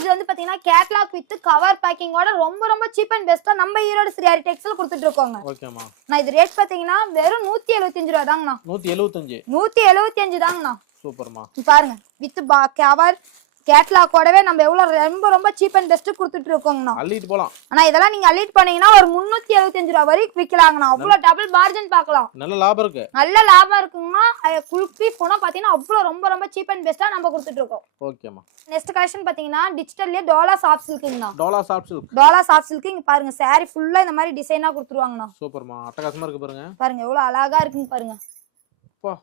இது வந்து பாத்தீங்கன்னா கேட்லாக் வித் கவர் பேக்கிங்கோட ரொம்ப ரொம்ப சீப் அண்ட் பெஸ்டா நம்ம ஈரோடு ஸ்ரீ ஹரி டெக்ஸ்ல கொடுத்துட்டு இருக்கோங்க. ஓகேமா. நான் இது ரேட் பாத்தீங்கன்னா வெறும் 175 ரூபாய் தாங்கண்ணா. 175 175 தாங்கண்ணா. சூப்பர்மா. பாருங்க வித் கவர் கேட்லாகோடவே நம்ம எவ்வளவு ரொம்ப ரொம்ப சீப் அண்ட் பெஸ்ட் கொடுத்துட்டு இருக்கோங்கண்ணா. அள்ளிட்டு போலாம். ஆனா இதெல்லாம் நீங்க அள்ளிட்டு பண்ணீங்கன்னா ஒரு 375 ரூபா வரைக்கும் விக்கலாங்கண்ணா. அவ்வளவு டபுள் மார்ஜின் பார்க்கலாம். நல்ல லாபம் இருக்கு. நல்ல லாபம் இருக்குங்கண்ணா. குல்பி போனா பாத்தீங்கன்னா அவ்வளவு ரொம்ப ரொம்ப சீப் அண்ட் பெஸ்டா நம்ம கொடுத்துட்டு இருக்கோம். ஓகேமா. நெக்ஸ்ட் கலெக்ஷன் பாத்தீங்கன்னா டிஜிட்டல்லே டோலா சாஃப்ட் சில்க்ங்கண்ணா. Dola soft silk. Dola soft silk இங்க பாருங்க saree ஃபுல்லா இந்த மாதிரி டிசைனா கொடுத்துருவாங்கண்ணா. சூப்பர்மா. அட்டகாசமா இருக்கு பாருங்க. பாருங்க எவ்வளவு அழகா இருக்குன்னு பாருங்க. பா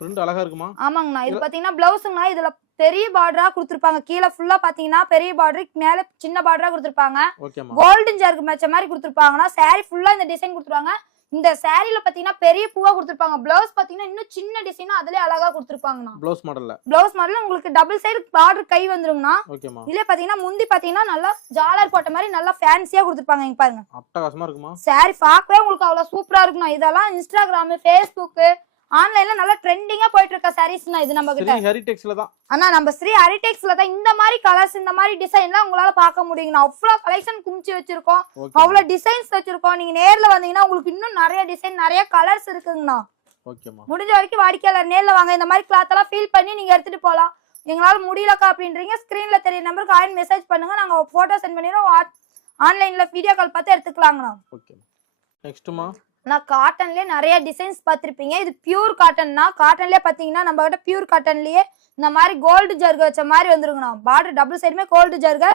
பிரிண்ட் அழகா இருக்குமா? ஆமாங்கண்ணா. இது பாத்தீங்கன்னா பிளவுஸ்ங்கண்ணா. இதுல பெரிய பார்டரா கொடுத்திருப்பாங்க. கீழ ஃபுல்லா பாத்தீங்கன்னா பெரிய பார்டர், மேல சின்ன பார்டரா கொடுத்திருப்பாங்க. ஓகேமா. கோல்டன் ஜர்க்கு மேட்ச மாதிரி கொடுத்திருப்பாங்கண்ணா. saree ஃபுல்லா இந்த டிசைன் கொடுத்துருவாங்க. இந்த சாரில பாத்தீங்கன்னா பெரிய பூவா கொடுத்திருப்பாங்க. பிளவுஸ் பாத்தீங்கன்னா இன்னும் சின்ன டிசைனா அதுலயே அழகா கொடுத்திருப்பாங்கண்ணா. ப்ளவுஸ் மாடல்ல. பிளவுஸ் மாடல்ல உங்களுக்கு டபுள் சைடு பார்டர் கை வந்துருங்கண்ணா. ஓகேமா. இதுல பாத்தீங்கன்னா முந்தி பாத்தீங்கன்னா நல்லா ஜாலர் போட்ட மாதிரி நல்லா ஃபேன்சியா கொடுத்திருப்பாங்க. இங்க பாருங்க. அட்டகாசமா இருக்குமா? saree பார்க்கவே உங்களுக்கு அவ்வளவு சூப்பரா இருக்குண்ணா. இதெல்லாம் இன்ஸ்டாகிராம், ஃபேஸ்புக், ஆன்லைன்ல நல்லா ட்ரெண்டிங்கா போயிட்டு இருக்க சாரீஸ்னா இது நம்ம கிட்ட. ஸ்ரீ ஹரிடெக்ஸ்ல தான். ஆனா நம்ம ஸ்ரீ ஹரிடெக்ஸ்ல தான் இந்த மாதிரி கலர்ஸ், இந்த மாதிரி டிசைன்லாம் உங்களால பார்க்க முடியுங்கண்ணா. அவ்வளவு கலெக்ஷன் குமிச்சு வச்சிருக்கோம். அவ்வளவு டிசைன்ஸ் வச்சிருக்கோம். நீங்க நேர்ல வந்தீங்கன்னா உங்களுக்கு இன்னும் நிறைய டிசைன், நிறைய கலர்ஸ் இருக்குங்கண்ணா. ஓகேமா. முடிஞ்ச வரைக்கும் வாடிக்கையாளர் நேர்ல வாங்க. இந்த மாதிரி கிளாத் எல்லாம் ஃபீல் பண்ணி நீங்க எடுத்துட்டு போலாம். எங்களால முடியலக்கா அப்படின்றீங்க, ஸ்கிரீன்ல தெரிய நம்பருக்கு ஆயின் மெசேஜ் பண்ணுங்க. நாங்க போட்டோ சென்ட் பண்ணிடுறோம். ஆன்லைன்ல வீடியோ கால் பார்த்து எடுத்துக்கலாங்கண்ணா. ஓகே. நெக்ஸ்ட்மா நான் காட்டன்லயே நிறைய டிசைன்ஸ் பார்த்திருப்பீங்க. இது பியூர் காட்டன்னா. காட்டன்லயே பாத்தீங்கன்னா நம்ம கிட்ட பியூர் காட்டன்லயே இந்த மாதிரி கோல்டு ஜர்க வச்ச மாதிரி வந்துருங்கண்ணா. பார்டர் டபுள் சைடுமே கோல்டு ஜர்க.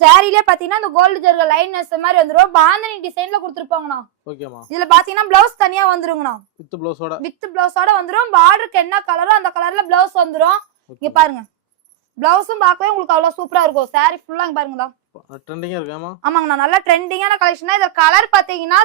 சாரிலே பாத்தீங்கன்னா இந்த கோல்டு ஜர்க லைன் வச்ச மாதிரி வந்துரும். பாந்தனி டிசைன்ல கொடுத்துருப்பாங்கண்ணா. ஓகேமா. இதுல பாத்தீங்கன்னா பிளவுஸ் தனியா வந்துருங்கண்ணா. வித் பிளவுஸோட வந்துரும். பார்டருக்கு என்ன கலரோ அந்த கலர்ல பிளவுஸ் வந்துரும். இங்க பாருங்க. பிளவுஸும் பார்க்கவே உங்களுக்கு அவ்வளவு சூப்பரா இருக்கும். சாரி ஃபுல்லா இங்க பாருங்கடா. ட்ரெண்டிங்கா இருக்காமா? ஆமாங்கண்ணா. நல்ல ட்ரெண்டிங்கான கலெக்ஷன். இதுல கலர் பாத்தீங்கன்னா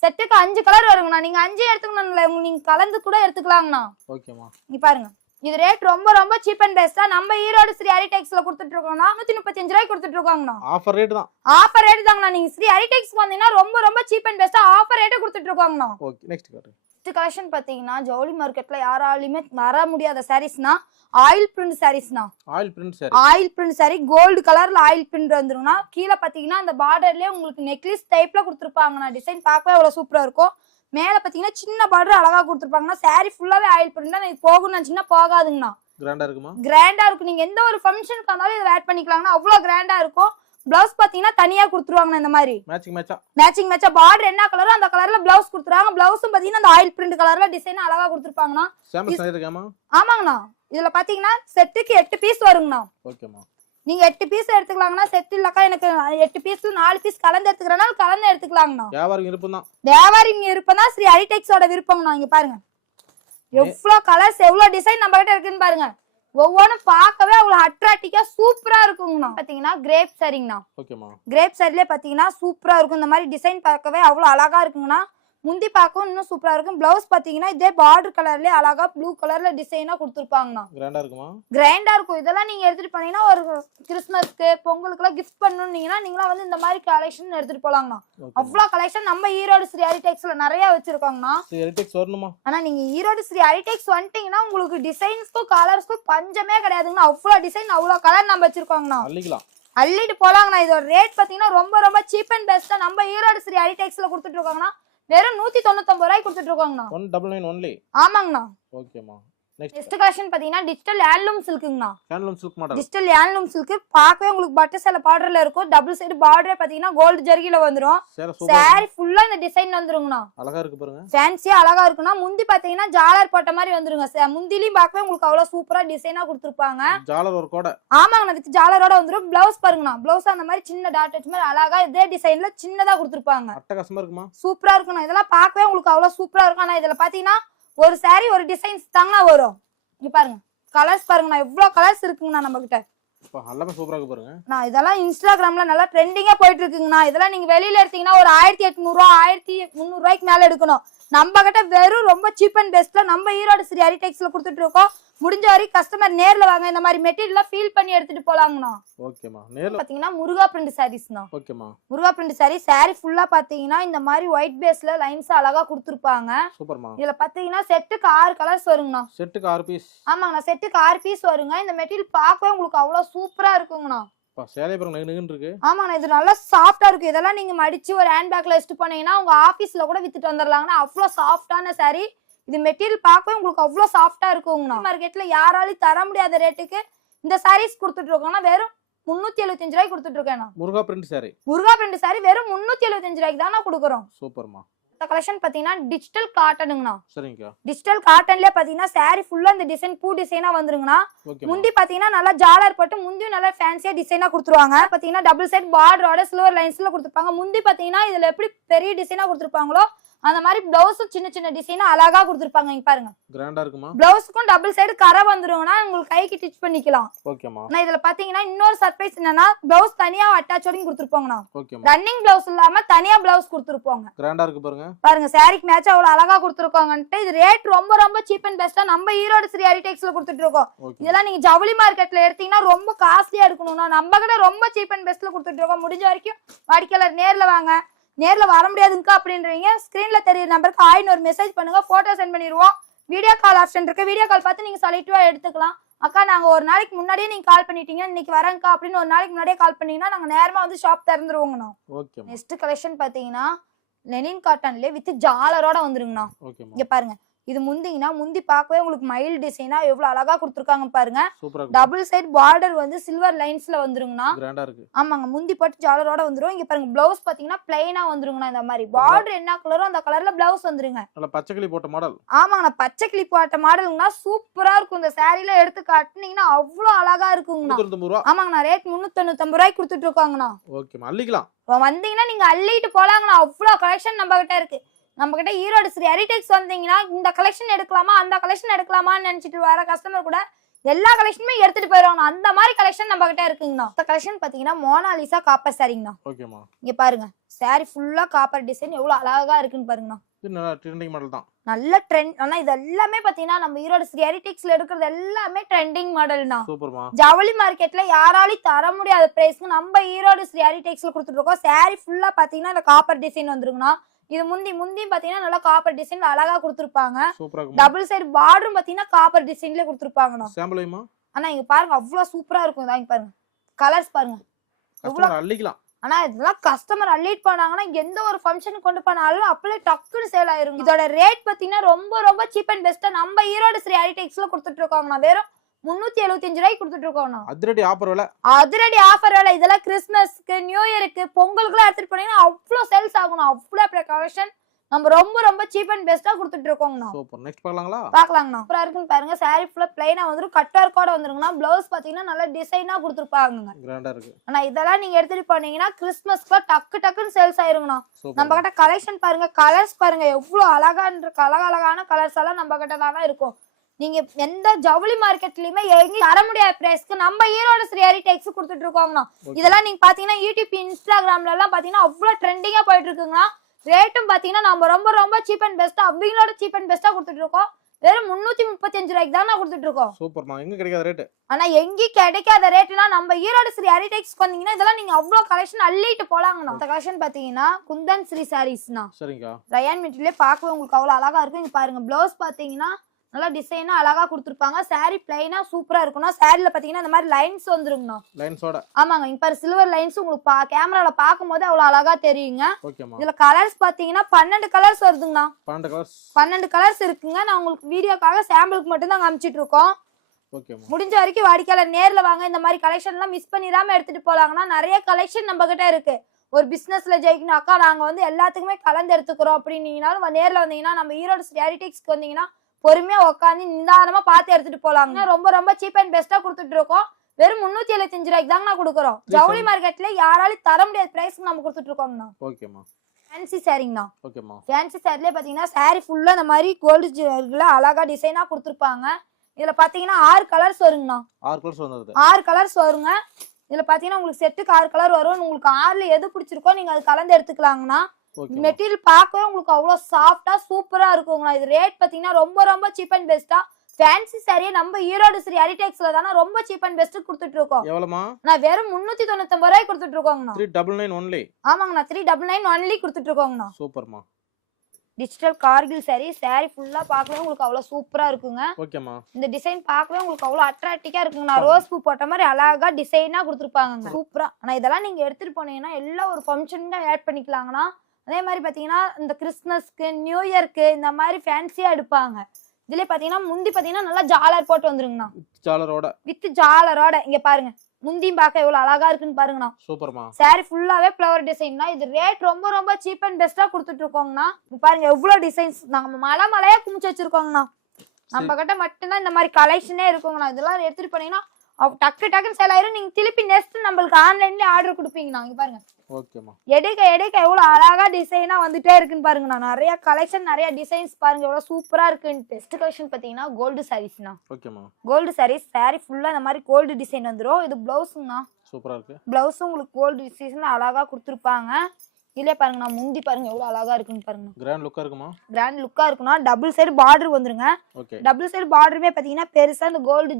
செட்டுக்கு 5 கலர் வருங்கண்ணா. நீங்க 5 எடுத்துக்கணும், நீங்க கலந்து கூட எடுத்துக்கலாங்கண்ணா. ஓகேமா. இங்க பாருங்க. இது ரேட் ரொம்ப ரொம்ப சீப் அண்ட் பெஸ்டா நம்ம ஈரோடு ஸ்ரீ ஹரிடெக்ஸ்ல கொடுத்துட்டு இருக்கோம்னா 135 ரூபாய்க்கு கொடுத்துட்டு இருக்காங்கண்ணா. ஆஃபர் ரேட் தான். ஆஃபர் ரேட் தாங்கண்ணா. நீங்க ஸ்ரீ ஹரிடெக்ஸ் வந்தீங்கன்னா ரொம்ப ரொம்ப சீப் அண்ட் பெஸ்டா ஆஃபர் ரேட் கொடுத்துட்டு இருக்காங்கண்ணா. ஓகே. நெக்ஸ்ட் காட்டுங்க. நெக்ஸ்ட் கலெக்ஷன் பாத்தீங்கன்னா ஜவுளி மார்க்கெட்ல யாராலையுமே வர முடியாத சாரீஸ்னா ஆயில் பிரிண்ட் சாரீஸ்னா. Oil print saree. Oil print saree gold கலர்ல ஆயில் பிரிண்ட் வந்துருங்கண்ணா. கீழ பாத்தீங்கன்னா அந்த பார்டர்லயே உங்களுக்கு நெக்லஸ் டைப்ல கொடுத்துருப்பாங்கண்ணா. டிசைன் பார்க்கவே அவ்வளவு சூப்பரா இருக்கும். மேல பாத்தீங்கன்னா சின்ன பார்டர் அழகா கொடுத்துருப்பாங்கன்னா. சாரி ஃபுல்லாவே ஆயில் பிரிண்ட் தான். இது போகும்னு நினைச்சீங்கன்னா போகாதுங்கண்ணா. கிராண்டா இருக்குமா? கிராண்டா இருக்கும். நீங்க எந்த ஒரு ஃபங்க்ஷனுக்கு வந்தாலும் இதை ஆட் பண்ணிக்கலாம்னா அவ்வளவு கிராண்டா இருக்கும். பிளவுஸ் பாத்தீங்கன்னா தனியா கொடுத்துருவாங்க. இந்த மாதிரி மேட்சிங் மேட்சா பார்டர் என்ன கலரோ அந்த கலர்ல பிளவுஸ் கொடுத்துருவாங்க. பிளவுஸும் பாத்தீங்கன்னா அந்த ஆயில் பிரிண்ட் கலர்ல டிசைன் அழகா கொடுத்துருப்பாங்கண்ணா. ஆமாங்கண்ணா. இதுல பாத்தீங்கன்னா செட்டுக்கு 8 பீஸ் வருங்கண்ணா. ஓகேமா. நீங்க 8 பீஸ் எடுத்துக்கலாங்கண்ணா. செட் இல்லக்கா எனக்கு 8 பீஸ் 4 பீஸ் கலந்து எடுத்துக்கிறனால கலந்து எடுத்துக்கலாங்கண்ணா. வியாபாரி விருப்பம் தான். வியாபாரி விருப்பம் தான். ஸ்ரீ ஹரிடெக்ஸோட விருப்பம்ண்ணா. இங்க பாருங்க எவ்வளவு கலர்ஸ், எவ்வளவு டிசைன் நம்ம கிட்ட இருக்குன்னு பாருங்க. ஒவ்வொன்றும் பார்க்கவே அவ்வளவு அட்ராக்டிவா சூப்பரா இருக்குங்கண்ணா. பாத்தீங்கன்னா கிரேப் சாரிங்கண்ணா. ஓகேமா. கிரேப் சாரிலே பாத்தீங்கன்னா சூப்பரா இருக்கும். இந்த மாதிரி டிசைன் பார்க்கவே அவ்வளவு அழகா இருக்குங்கண்ணா. முந்தி பார்க்கவும் இன்னும் சூப்பரா இருக்கும். பிளவுஸ் பாத்தீங்கன்னா இதே பார்டர் கலர்லயே அழகா ப்ளூ கலர்ல டிசைனா கொடுத்துருப்பாங்கண்ணா. கிராண்டா இருக்குமா? கிராண்டா இருக்கும். இதெல்லாம் நீங்க எடுத்துட்டு போனீங்கன்னா ஒரு கிறிஸ்மஸ்க்கு பொங்கலுக்கு எல்லாம் கிஃப்ட் பண்ணணும்னீங்கன்னா நீங்களா வந்து இந்த மாதிரி கலெக்ஷன் எடுத்துட்டு போலாங்கண்ணா. அவ்வளவு கலெக்ஷன் நம்ம ஈரோடு ஸ்ரீ ஹரிடெக்ஸ்ல நிறைய வச்சிருக்காங்கண்ணா. ஆனா நீங்க ஈரோடு ஸ்ரீ ஹரிடெக்ஸ் வந்துட்டீங்கன்னா உங்களுக்கு டிசைன்ஸ்க்கும் கலர்ஸ்க்கும் பஞ்சமே கிடையாதுங்கண்ணா. அவ்வளவு டிசைன் அவ்வளவு கலர் நம்ம வச்சிருக்கோங்கண்ணா. அள்ளிட்டு போலாங்கண்ணா. இதோட ரேட் பாத்தீங்கன்னா ரொம்ப ரொம்ப சீப் அண்ட் பெஸ்டா நம்ம ஈரோடு ஸ்ரீ ஹரிடெக்ஸ்ல கொடுத்துட்டு இருக்காங்கண்ணா. வெறும் 199 ரூபாய்க்கு கொடுத்துட்டு இருக்காங்கண்ணா. 199 only. ஆமாங்கண்ணா. ஓகேமா. நெக்ஸ்ட் கலெக்ஷன் பாத்தீங்கன்னா டிஜிட்டல் ஹேண்ட்லூம் சில்க்ங்கண்ணா. Handloom silk model. Digital handloom silk பார்க்கவே உங்களுக்கு பட்டு சேல பார்டர்ல இருக்கும். டபுள் சைடு பார்டரே பாத்தீங்கன்னா கோல்ட் ஜர்கில வந்துரும். சாரி ஃபுல்லா இந்த டிசைன் வந்துருங்கண்ணா. அழகா இருக்கு பாருங்க. ஃபேன்சியா அழகா இருக்குண்ணா. முந்தி பாத்தீங்கன்னா ஜாலர் போட்ட மாதிரி வந்துருங்க. முந்திலயும் பார்க்கவே உங்களுக்கு அவ்வளவு சூப்பரா டிசைனா கொடுத்துருப்பாங்க. ஜாலர் ஒரு கோட. ஆமாங்கண்ணா. வித் ஜாலரோட வந்துரும். பிளவுஸ் பாருங்கண்ணா. பிளவுஸ் அந்த மாதிரி சின்ன டாட் வச்ச மாதிரி அழகா இதே டிசைன்ல சின்னதா கொடுத்துருப்பாங்க. அட்டகாசமா இருக்குமா? சூப்பரா இருக்குண்ணா. இதெல்லாம் பார்க்கவே உங்களுக்கு அவ்வளவு சூப்பரா இருக்கும். ஆனா இதுல பாத்தீங்கன்னா ஒரு சாரி ஒரு டிசைன்ஸ் தாங்க வரும். இங்க பாருங்க கலர்ஸ் பாருங்கண்ணா. எவ்வளவு கலர்ஸ் இருக்குங்கண்ணா நம்ம கிட்ட. எல்லாமே சூப்பரா இருக்கு பாருங்க. நான் இதெல்லாம் இன்ஸ்டாகிராம்ல நல்லா ட்ரெண்டிங்கா போயிட்டு இருக்குங்கண்ணா. இதெல்லாம் நீங்க வெளியில எடுத்தீங்கன்னா ஒரு 1800 ரூபா 1300 ரூபாய்க்கு மேல எடுக்கணும். நம்ம கிட்ட வெறும் ரொம்ப சீப் அண்ட் பெஸ்ட்ல நம்ம ஈரோடு ஸ்ரீ ஹரிடெக்ஸ்ல கொடுத்துட்டு இருக்கோம். முடிஞ்ச வரைக்கும் கஸ்டமர் நேர்ல வாங்க. இந்த மாதிரி மெட்டீரியல் ஃபீல் பண்ணி எடுத்துட்டு போலாங்கண்ணா. ஓகேமா. நேர்ல பாத்தீங்கன்னா முருகா பிரிண்ட் சாரீஸ்ண்ணா. ஓகேமா. முருகா பிரிண்ட் சாரி ஃபுல்லா பாத்தீங்கன்னா இந்த மாதிரி ஒயிட் பேஸ்ல லைன்ஸ் அழகா கொடுத்துருப்பாங்க. சூப்பர்மா. இதுல பாத்தீங்கன்னா செட்டுக்கு 6 கலர்ஸ் வருங்கண்ணா. செட்டுக்கு 6 பீஸ். ஆமாங்கண்ணா. செட்டுக்கு 6 பீஸ் வருங்க. இந்த மெட்டீரியல் பார்க்கவே உங்களுக்கு அவ்வளவு சூப்பரா இருக்குங்கண்ணா. சேலை பாருங்க நெகுன்னு இருக்கு. ஆமாண்ணா. இது நல்லா சாஃப்டா இருக்கு. இதெல்லாம் நீங்க மடிச்சு ஒரு ஹேண்ட் பேக்ல வச்சுட்டு போனீங்கன்னா உங்க ஆபீஸ்ல கூட வித்துட்டு வந்துடலாங்கண்ணா. அவ்வளவு சாஃப்டான சாரி. இது மெட்டீரியல் பார்க்கவே உங்களுக்கு அவ்வளவு சாஃப்டா இருக்குங்கண்ணா. மார்க்கெட்ல யாராலையும் தர முடியாத ரேட்டுக்கு இந்த சாரீஸ் கொடுத்துட்டு இருக்கோம்னா வெறும் 375 ரூபாய்க்கு கொடுத்துட்டு இருக்கேன். முருகா பிரிண்ட் சாரி. முருகா பிரிண்ட் சாரி வெறும் 375 ரூபாய்க்கு தான் நான் கொடுக்குறோம். சூப்பர்மா. இந்த கலெக்ஷன் பாத்தீங்கன்னா டிஜிட்டல் காட்டனுங்கண்ணா. சரிங்க. டிஜிட்டல் காட்டன்லயே பாத்தீங்கன்னா சாரி ஃபுல்லா இந்த டிசைன் பூ டிசைனா வந்துருங்கண்ணா. முந்தி பாத்தீங்கன்னா நல்லா ஜாலர் போட்டு முந்தியும் நல்லா ஃபேன்சியா டிசைனா கொடுத்துருவாங்க. பாத்தீங்கன்னா டபுள் சைட் பார்டரோட சில்வர் லைன்ஸ்ல கொடுத்துருப்பாங்க. முந்தி பாத்தீங்கன்னா இதுல எப்படி பெரிய டிசைனா கொடுத்துருப்பாங்களோ அந்த மாதிரி பிளவுஸும் சின்ன சின்ன டிசைனா அழகா கொடுத்துருப்பாங்க. இங்க பாருங்க கிராண்டா இருக்குமா. பிளவுஸ்க்கும் டபுள் சைடு கரை வந்துருங்கன்னா உங்களுக்கு கைக்கு ஸ்டிச் பண்ணிக்கலாம். ஓகேமா. நான் இதுல பாத்தீங்கன்னா இன்னொரு சர்ப்ரைஸ் என்னன்னா பிளவுஸ் தனியா அட்டாச்சோடையும் கொடுத்துருப்பாங்கண்ணா. ஓகேமா. ரன்னிங் பிளவுஸ் இல்லாம தனியா பிளவுஸ் கொடுத்துருப்பாங்க. கிராண்டா இருக்கு பாருங்க. பாருங்க சாரிக்கு மேட்ச் அவ்வளவு அழகா கொடுத்துருக்காங்கன்ட்டு இது ரேட் ரொம்ப ரொம்ப சீப் அண்ட் பெஸ்டா நம்ம ஈரோடு ஸ்ரீ ஹரிடெக்ஸ்ல கொடுத்துட்டு இருக்கோம். இதெல்லாம் நீங்க ஜவுளி மார்க்கெட்ல எடுத்தீங்கன்னா ரொம்ப காஸ்ட்லியா எடுக்கணும்னா நம்ம கிட்ட ரொம்ப சீப் அண்ட் பெஸ்ட்ல கொடுத்துட்டு இருக்கோம். முடிஞ்ச வரைக்கும் வாடிக்கையாளர் நேர்ல வாங்க. நேர்ல வர முடியாதுங்கக்கா அப்படின்றீங்க ஸ்கிரீன்ல தெரியுற நம்பருக்கு ஆயின்னு ஒரு மெசேஜ் பண்ணுங்க, போட்டோ சென்ட் பண்ணிடுவோம். வீடியோ கால் ஆப்ஷன் இருக்கு, வீடியோ கால் பார்த்து நீங்க செலக்டிவா எடுத்துக்கலாம். அக்கா நாங்க ஒரு நாளைக்கு முன்னாடியே நீங்க கால் பண்ணிட்டீங்க இன்னைக்கு வரேங்கக்கா அப்படின்னு ஒரு நாளைக்கு முன்னாடியே கால் பண்ணீங்கன்னா நாங்க நேரமா வந்து ஷாப் திறந்துருவோங்கண்ணா. நெக்ஸ்ட் கலெக்ஷன் பாத்தீங்கன்னா லெனின் காட்டன்லயே வித் ஜாலரோட வந்துருங்கண்ணா. இங்க பாருங்க இது முந்திங்கன்னா முந்தி பார்க்கவே உங்களுக்கு மைல் டிசைனா எவ்வளவு அழகா கொடுத்துருக்காங்க பாருங்க. டபுள் சைட் பார்டர் வந்து சில்வர் லைன்ஸ்ல வந்துருங்கண்ணா. ஆமாங்க முந்தி பட்டு ஜாலரோட வந்துரும். இங்க பாருங்க பிளவுஸ் பாத்தீங்கன்னா பிளைனா வந்துருங்கண்ணா. இந்த மாதிரி பார்டர் என்ன கலரோ அந்த கலர்ல பிளவுஸ் வந்துருங்க. பச்சை கிளி போட்ட மாடல். ஆமாங்கண்ணா பச்சை கிளி போட்ட மாடலுங்கண்ணா. சூப்பரா இருக்கும். இந்த சாரில எடுத்து காட்டுனீங்கன்னா அவ்வளவு அழகா இருக்குங்கண்ணா. ஆமாங்கண்ணா ரேட் 395 ரூபாய்க்கு கொடுத்துட்டு இருக்காங்கண்ணா. வந்தீங்கன்னா நீங்க அள்ளிட்டு போலாங்கண்ணா. அவ்வளவு கலெக்ஷன் நம்ம கிட்ட இருக்கு. நம்ம கிட்ட ஈரோடு ஸ்ரீ ஹரிடெக்ஸ் வந்தீங்கன்னா இந்த கலெக்ஷன் எடுக்கலாமா அந்த கலெக்ஷன் எடுக்கலாமான்னு நினைச்சிட்டு வர கஸ்டமர் கூட எல்லா கலெக்ஷனுமே எடுத்துட்டு போயிருவாங்க. அந்த மாதிரி கலெக்ஷன் நம்ம கிட்ட இருக்குங்கண்ணா. இந்த கலெக்ஷன் பாத்தீங்கன்னா மோனாலிசா காப்பர் சாரிங்கண்ணா. இங்க பாருங்க சாரி ஃபுல்லா காப்பர் டிசைன் எவ்வளவு அழகா இருக்குன்னு பாருங்கண்ணா. நல்ல ட்ரெண்ட். ஆனா இது எல்லாமே பாத்தீங்கன்னா நம்ம ஈரோடு ஸ்ரீ ஹரிடெக்ஸ்ல எடுக்கிறது எல்லாமே ட்ரெண்டிங் மாடல்னா. ஜவுளி மார்க்கெட்ல யாராலையும் தர முடியாத பிரைஸ்க்கு நம்ம ஈரோடு ஸ்ரீ ஹரிடெக்ஸ்ல கொடுத்துட்டு இருக்கோம். சாரி ஃபுல்லா பாத்தீங்கன்னா இந்த காப்பர் டிசைன் வந்துருங்கண்ணா. இது முந்தி பாத்தீங்கன்னா நல்லா காப்பர் டிசைன்ல அழகா கொடுத்துருப்பாங்க. டபுள் சைடு பார்டரும் பாத்தீங்கன்னா காப்பர் டிசைன்ல கொடுத்துருப்பாங்கண்ணா. ஆனா இங்க பாருங்க அவ்வளவு சூப்பரா இருக்கும். இங்க பாருங்க கலர்ஸ் பாருங்க அள்ளிக்கலாம். ஆனா இதெல்லாம் கஸ்டமர் அள்ளிட்டு போனாங்கன்னா எந்த ஒரு ஃபங்க்ஷனுக்கு கொண்டு போனாலும் அப்படியே டக்குன்னு சேல் ஆயிரும். இதோட ரேட் பாத்தீங்கன்னா ரொம்ப ரொம்ப சீப் அண்ட் பெஸ்டா நம்ம ஈரோடு ஸ்ரீ ஹரிடெக்ஸ்ல கொடுத்துட்டு இருக்கோங்கண்ணா. வெறும் 375 ரூபாய்க்கு கொடுத்துட்டு இருக்கோம்ண்ணா. அதிரடி ஆஃபர் வேலை. இதெல்லாம் கிறிஸ்மஸ்க்கு நியூ இயருக்கு பொங்கலுக்குலாம் எடுத்துட்டு போனீங்கன்னா அவ்வளவு சேல்ஸ் ஆகணும். அவ்வளவு கலெக்ஷன் நம்ம ரொம்ப ரொம்ப சீப் அண்ட் பெஸ்டா கொடுத்துட்டு இருக்கோம்ண்ணா. சூப்பர். நெக்ஸ்ட் பார்க்கலாங்கண்ணா. சூப்பரா இருக்குன்னு பாருங்க. சாரி ஃபுல்லா பிளைனா வந்துரும். கட் ஒர்க்கோட வந்துருங்கண்ணா. பிளவுஸ் பாத்தீங்கன்னா நல்ல டிசைனா கொடுத்துருப்பாங்க. கிராண்டா இருக்கு. ஆனா இதெல்லாம் நீங்க எடுத்துட்டு போனீங்கன்னா கிறிஸ்மஸ்க்கு டக்குன்னு சேல்ஸ் ஆயிருங்கண்ணா. நம்ம கிட்ட கலெக்ஷன் பாருங்க, கலர்ஸ் பாருங்க எவ்வளவு அழகான கலர்ஸ் எல்லாம் நம்ம கிட்ட தானே இருக்கும். நீங்க எந்த ஜவுளி மார்க்கெட்லயுமே எங்கேயும் தர முடியாத பிரைஸ்க்கு நம்ம ஈரோடு ஸ்ரீ ஹரிடெக்ஸ் கொடுத்துட்டு இருக்கோங்கண்ணா. இதெல்லாம் நீங்க பாத்தீங்கன்னா யூடியூப் இன்ஸ்டாகிராம்ல எல்லாம் பாத்தீங்கன்னா அவ்வளவு ட்ரெண்டிங்கா போயிட்டு இருக்குங்கண்ணா. ரேட்டும் பாத்தீங்கன்னா நம்ம ரொம்ப ரொம்ப சீப் அண்ட் பெஸ்டா அவங்களோட சீப் அண்ட் பெஸ்டா கொடுத்துட்டு இருக்கோம். வெறும் 335 ரூபாய்க்கு தான் கொடுத்துட்டு இருக்கோம். சூப்பர்மா. எங்க கிடைக்காத ரேட். ஆனா எங்கேயும் கிடைக்காத ரேட்னா நம்ம ஈரோடு ஸ்ரீ ஹரிடெக்ஸ் வந்தீங்கன்னா இதெல்லாம் நீங்க அவ்வளவு கலெக்ஷன் அள்ளிட்டு போலாங்கண்ணா. இந்த கலெக்ஷன் பாத்தீங்கன்னா குந்தன் ஸ்ரீ சாரீஸ்னா. சரிங்க. ரயான் மெட்டீரியல் பார்க்கவே உங்களுக்கு அவ்வளவு அழகா இருக்கும். இங்க பாருங்க பிளவுஸ் பாத்தீங்கன்னா நல்லா டிசைனா அழகா கொடுத்துருப்பாங்க. சாரி பிளைனா சூப்பரா இருக்கும்னா. சாரில பாத்தீங்கன்னா இந்த மாதிரி லைன்ஸ் வந்துருங்கண்ணா. லைன்ஸோட. ஆமாங்க இங்க பாரு சில்வர் லைன்ஸ் உங்களுக்கு கேமரால பாக்கும்போது அவ்வளவு அழகா தெரியுங்க. இதுல கலர்ஸ் பாத்தீங்கன்னா 12 கலர்ஸ் வருதுங்கண்ணா. 12 கலர்ஸ் இருக்குங்க. நான் உங்களுக்கு வீடியோக்காக சாம்பிளுக்கு மட்டும் தான் காமிச்சிட்டு இருக்கோம். முடிஞ்ச வரைக்கும் வாடிக்கையாளர் நேர்ல வாங்க. இந்த மாதிரி கலெக்ஷன் எல்லாம் மிஸ் பண்ணிடாம எடுத்துட்டு போலாங்கன்னா நிறைய கலெக்ஷன் நம்ம கிட்ட இருக்கு. ஒரு பிசினஸ்ல ஜெயிக்கணும் அக்கா நாங்க வந்து எல்லாத்துக்குமே கலந்து எடுத்துக்கிறோம் அப்படின்னீங்கனாலும் நேர்ல வந்தீங்கன்னா நம்ம ஈரோடு ஸ்ரீ ஹரிடெக்ஸ்க்கு வந்தீங்கன்னா பொறுமையா உட்காந்து நிதானமா பார்த்து எடுத்துட்டு போலாங்க. ரொம்ப ரொம்ப சீப் அண்ட் பெஸ்டா கொடுத்துட்டு இருக்கோம். வெறும் 375 ரூபாய்க்கு தாங்க நான் கொடுக்குறோம். ஜவுளி மார்க்கெட்ல யாராலும் தர முடியாத பிரைஸ்க்கு நம்ம கொடுத்துட்டு இருக்கோம்ண்ணா. ஓகேமா. ஃபேன்சி சாரிங்கண்ணா. ஓகேமா. ஃபேன்சி சாரிலே பாத்தீங்கன்னா சாரி ஃபுல்லா இந்த மாதிரி கோல்டு ஜுவல்லரில அழகா டிசைனா கொடுத்துருப்பாங்க. இதுல பாத்தீங்கன்னா 6 கலர்ஸ் வருங்கண்ணா. 6 கலர்ஸ் வருங்க. இதுல பாத்தீங்கன்னா உங்களுக்கு செட்டுக்கு 6 கலர் வரும். உங்களுக்கு 6ல எது பிடிச்சிருக்கோ நீங்க அது கலந்து எடுத்துக்கலாங்கண்ணா. மெட்டீரியல் பார்க்கவே உங்களுக்கு அவ்வளவு சாஃப்டா சூப்பரா இருக்குங்கண்ணா. இது ரேட் பாத்தீங்கன்னா ரொம்ப ரொம்ப சீப் அண்ட் பெஸ்டா ஃபேன்சி சாரியை நம்ம ஈரோடு ஸ்ரீ ஹரிடெக்ஸ்ல தானே ரொம்ப சீப் அண்ட் பெஸ்ட் கொடுத்துட்டு இருக்கோம். எவ்வளவுமா? நான் வெறும் 399 ரூபாய்க்கு கொடுத்துட்டு இருக்கோங்கண்ணா. 399 only. ஆமாங்கண்ணா 399 only கொடுத்துட்டு இருக்கோங்கண்ணா. சூப்பர்மா. Digital Kargil sorry. சாரி ஃபுல்லா பார்க்கவே உங்களுக்கு அவ்வளவு சூப்பரா இருக்குங்க. ஓகேமா. இந்த டிசைன் பார்க்கவே உங்களுக்கு அவ்வளவு அட்ராக்டிவா இருக்குங்கண்ணா. ரோஸ் பூ போட்ட மாதிரி அழகா டிசைனா கொடுத்துருப்பாங்க சூப்பரா. ஆனா இதெல்லாம் நீங்க எடுத்துட்டு போனீங்கன்னா எல்லா ஒரு ஃபங்க்ஷனுக்கும் ஆட் பண்ணிக்கலாங்கண்ணா. அதே மாதிரி பாத்தீங்கன்னா இந்த கிறிஸ்மஸ்க்கு நியூ இயர்க்கு இந்த மாதிரி ஃபேன்சியா எடுப்பாங்க. இதுல பாத்தீங்கன்னா முந்தி பாத்தீங்கன்னா நல்லா ஜாலர் போட்டு வந்துருங்கண்ணா. ஜாலரோட வித் ஜாலரோட இங்க பாருங்க. முந்தியும் பார்க்க எவ்வளவு அழகா இருக்குன்னு பாருங்கண்ணா. சூப்பர்மா. சாரி ஃபுல்லாவே ஃப்ளவர் டிசைன்னா. இது ரேட் ரொம்ப ரொம்ப சீப் அண்ட் பெஸ்டா கொடுத்துட்டு இருக்கோங்கண்ணா. பாருங்க எவ்வளவு டிசைன்ஸ் நம்ம மலையா குமிச்சு வச்சிருக்கோங்கண்ணா. நம்ம கிட்ட மட்டும்தான் இந்த மாதிரி கலெக்ஷனே இருக்குங்கண்ணா. இதெல்லாம் எடுத்துட்டு போனீங்கன்னா டக்குன்னு சேல் ஆயிரும். நீங்க திருப்பி நெக்ஸ்ட் நம்மளுக்கு ஆன்லைன்ல ஆர்டர் கொடுப்பீங்கண்ணா. இங்க பாருங்க. ஓகேமா. எடுக்க எவ்வளவு அழகா டிசைனா வந்துட்டே இருக்குன்னு பாருங்கண்ணா. நிறைய கலெக்ஷன் நிறைய டிசைன்ஸ் பாருங்க எவ்வளவு சூப்பரா இருக்குன்னு. பெஸ்ட் கலெக்ஷன் பாத்தீங்கன்னா கோல்டு சாரீஸ்ண்ணா. ஓகேமா. கோல்டு சாரீஸ் சாரி ஃபுல்லா இந்த மாதிரி கோல்டு டிசைன் வந்துரும். இது பிளவுஸ்ங்கண்ணா. சூப்பரா இருக்கு. பிளவுஸ் உங்களுக்கு கோல்டு டிசைன் அழகா கொடுத்துருப்பாங்க. இதுல பாருங்கண்ணா முந்தி பாருங்க எவ்வளவு அழகா இருக்குன்னு பாருங்க. கிராண்ட் லுக்கா இருக்குமா? கிராண்ட் லுக்கா இருக்குன்னா டபுள் சைடு பார்டர் வந்துருங்க. ஓகே. டபுள் சைடு பார்டருமே பாத்தீங்கன்னா பெருசா இந்த கோல்டு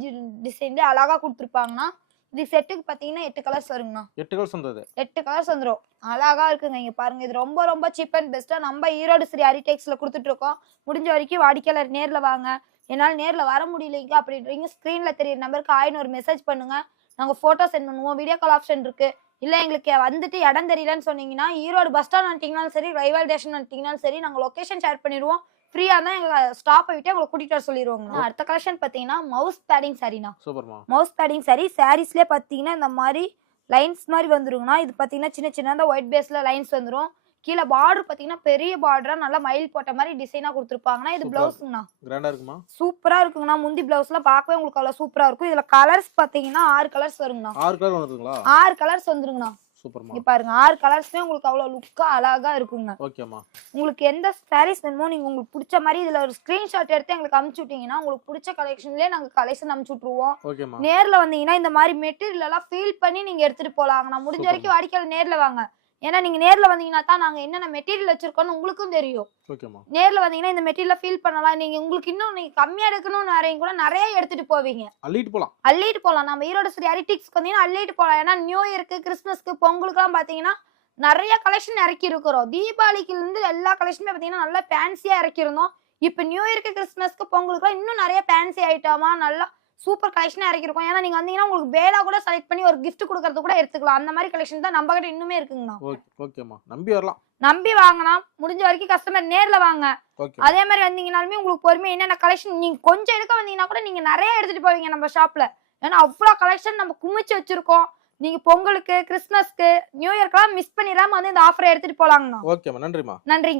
டிசைன்ல அழகா கொடுத்துருப்பாங்கண்ணா. இது செட்டுக்கு பாத்தீங்கன்னா 8 கலர்ஸ் வருங்கண்ணா. 8 கலர்ஸ் வந்தது. 8 கலர்ஸ் வந்துரும். அழகா இருக்குங்க. இங்க பாருங்க இது ரொம்ப ரொம்ப சீப் அண்ட் பெஸ்டா நம்ம ஈரோடு ஸ்ரீ ஹரிடெக்ஸ்ல கொடுத்துட்டு இருக்கோம். முடிஞ்ச வரைக்கும் வாடிக்கையாளர் நேர்ல வாங்க. என்னால நேர்ல வர முடியலைங்க அப்படின்றீங்க ஸ்கிரீன்ல தெரியுற நம்பருக்கு 1000 மெசேஜ் பண்ணுங்க. நாங்க போட்டோ சென்ட் பண்ணுவோம். வீடியோ கால் ஆப்ஷன் இருக்கு. இல்ல எங்களுக்கு வந்துட்டு இடம் தெரியலன்னு சொன்னீங்கன்னா ஈரோடு பஸ் ஸ்டாண்ட் வந்துட்டீங்கனாலும் சரி, ரயில்வே ஸ்டேஷன் வந்துட்டீங்கனாலும் சரி, நாங்க லொகேஷன் ஷேர் பண்ணிடுவோம். ஃப்ரீயா தான் எங்க ஸ்டாப்பை விட்டு உங்களை கூட்டிட்டு வர சொல்லிடுவோங்க. அடுத்த கலெக்ஷன் பாத்தீங்கன்னா மவுஸ் பேடிங் சாரினா. சூப்பர்மா. மவுஸ் பேடிங் சாரி சாரீஸ்லயே பாத்தீங்கன்னா இந்த மாதிரி லைன்ஸ் மாதிரி வந்துருங்கண்ணா. இது பாத்தீங்கன்னா சின்ன சின்னதா ஒயிட் பேஸ்ல லைன்ஸ் வந்துரும். கீழே பார்டர் பாத்தீங்கன்னா பெரிய பார்டரா நல்லா மயில் போட்ட மாதிரி டிசைனா கொடுத்துருப்பாங்கன்னா. இது பிளவுஸ்ங்கண்ணா. கிராண்டா இருக்குமா? சூப்பரா இருக்குங்கண்ணா. முந்தி பிளவுஸ்லாம் பார்க்கவே உங்களுக்கு அவ்வளவு சூப்பரா இருக்கும். இதுல கலர்ஸ் பாத்தீங்கன்னா 6 கலர்ஸ் வருங்கண்ணா. 6 கலர் வந்துருங்களா? 6 கலர்ஸ் வந்துருங்கண்ணா. சூப்பர்மா. இங்க பாருங்க 6 கலர்ஸ்மே உங்களுக்கு அவ்வளவு லுக்கா அழகா இருக்குங்க. ஓகேமா. உங்களுக்கு எந்த சாரீஸ் வேணுமோ நீங்க உங்களுக்கு பிடிச்ச மாதிரி இதுல ஒரு ஸ்கிரீன்ஷாட் எடுத்து எங்களுக்கு அனுப்பிச்சு விட்டீங்கன்னா உங்களுக்கு பிடிச்ச கலெக்ஷன்லயே நாங்க கலெக்ஷன் அனுப்பிச்சு விட்டுருவோம். ஓகேமா. நேர்ல வந்தீங்கன்னா இந்த மாதிரி மெட்டீரியல் எல்லாம் ஃபீல் பண்ணி நீங்க எடுத்துட்டு போலாங்க. நான் முடிஞ்ச வரைக்கும் வாடிக்கையாளர் நேர்ல வாங்க. ஏன்னா நீங்க நேர்ல வந்தீங்கன்னா தான் நாங்க என்னென்ன மெட்டீரியல் வச்சிருக்கோம்னு உங்களுக்கும் தெரியும். ஓகேமா. நேர்ல வந்தீங்கன்னா இந்த மெட்டீரியல் ஃபீல் பண்ணலாம். நீங்க உங்களுக்கு இன்னும் நீங்க கம்மியா எடுக்கணும்னு நிறைய கூட நிறைய எடுத்துட்டு போவீங்க. அள்ளிட்டு போலாம். நம்ம ஈரோடு ஸ்ரீ ஹரிடெக்ஸ்க்கு வந்தீங்கன்னா அள்ளிட்டு போலாம். ஏன்னா நியூ இயருக்கு, கிறிஸ்துமஸ்க்கு, பொங்கலுக்கு எல்லாம் பாத்தீங்கன்னா நிறைய கலெக்ஷன் இறக்கி இருக்கிறோம். தீபாவளிக்கு இருந்து எல்லா கலெக்ஷனுமே பாத்தீங்கன்னா நல்லா ஃபேன்சியா இறக்கிருந்தோம். இப்ப நியூ இயருக்கு, கிறிஸ்துமஸ்க்கு, பொங்கலுக்கு இன்னும் நிறைய ஃபேன்சி ஐட்டமா நல்லா சூப்பர் கலெக்ஷனா இறக்கிருக்கோம். ஏன்னா நீங்க வந்தீங்கன்னா உங்களுக்கு பேலா கூட செலக்ட் பண்ணி ஒரு கிஃப்ட் கொடுக்கறது கூட எடுத்துக்கலாம். அந்த மாதிரி கலெக்ஷன் தான் நம்ம கிட்ட இன்னுமே இருக்குங்கண்ணா. ஓகேமா. நம்பி வரலாம். நம்பி வாங்கினா முடிஞ்ச வரைக்கும் கஸ்டமர் நேர்ல வாங்க. அதே மாதிரி வந்தீங்கனாலுமே உங்களுக்கு பொறுமை என்னென்ன கலெக்ஷன் நீங்க கொஞ்சம் எடுக்க வந்தீங்கன்னா கூட நீங்க நிறைய எடுத்துட்டு போவீங்க நம்ம ஷாப்ல. ஏன்னா அவ்வளவு கலெக்ஷன் நம்ம குமிச்சு வச்சிருக்கோம். நீங்க பொங்கலுக்கு, கிறிஸ்துமஸ்க்கு, நியூ இயர்க்கெல்லாம் மிஸ் பண்ணிடாம வந்து இந்த ஆஃபரை எடுத்துட்டு போலாங்கண்ணா. ஓகேமா. நன்றிமா. நன்றிங்க.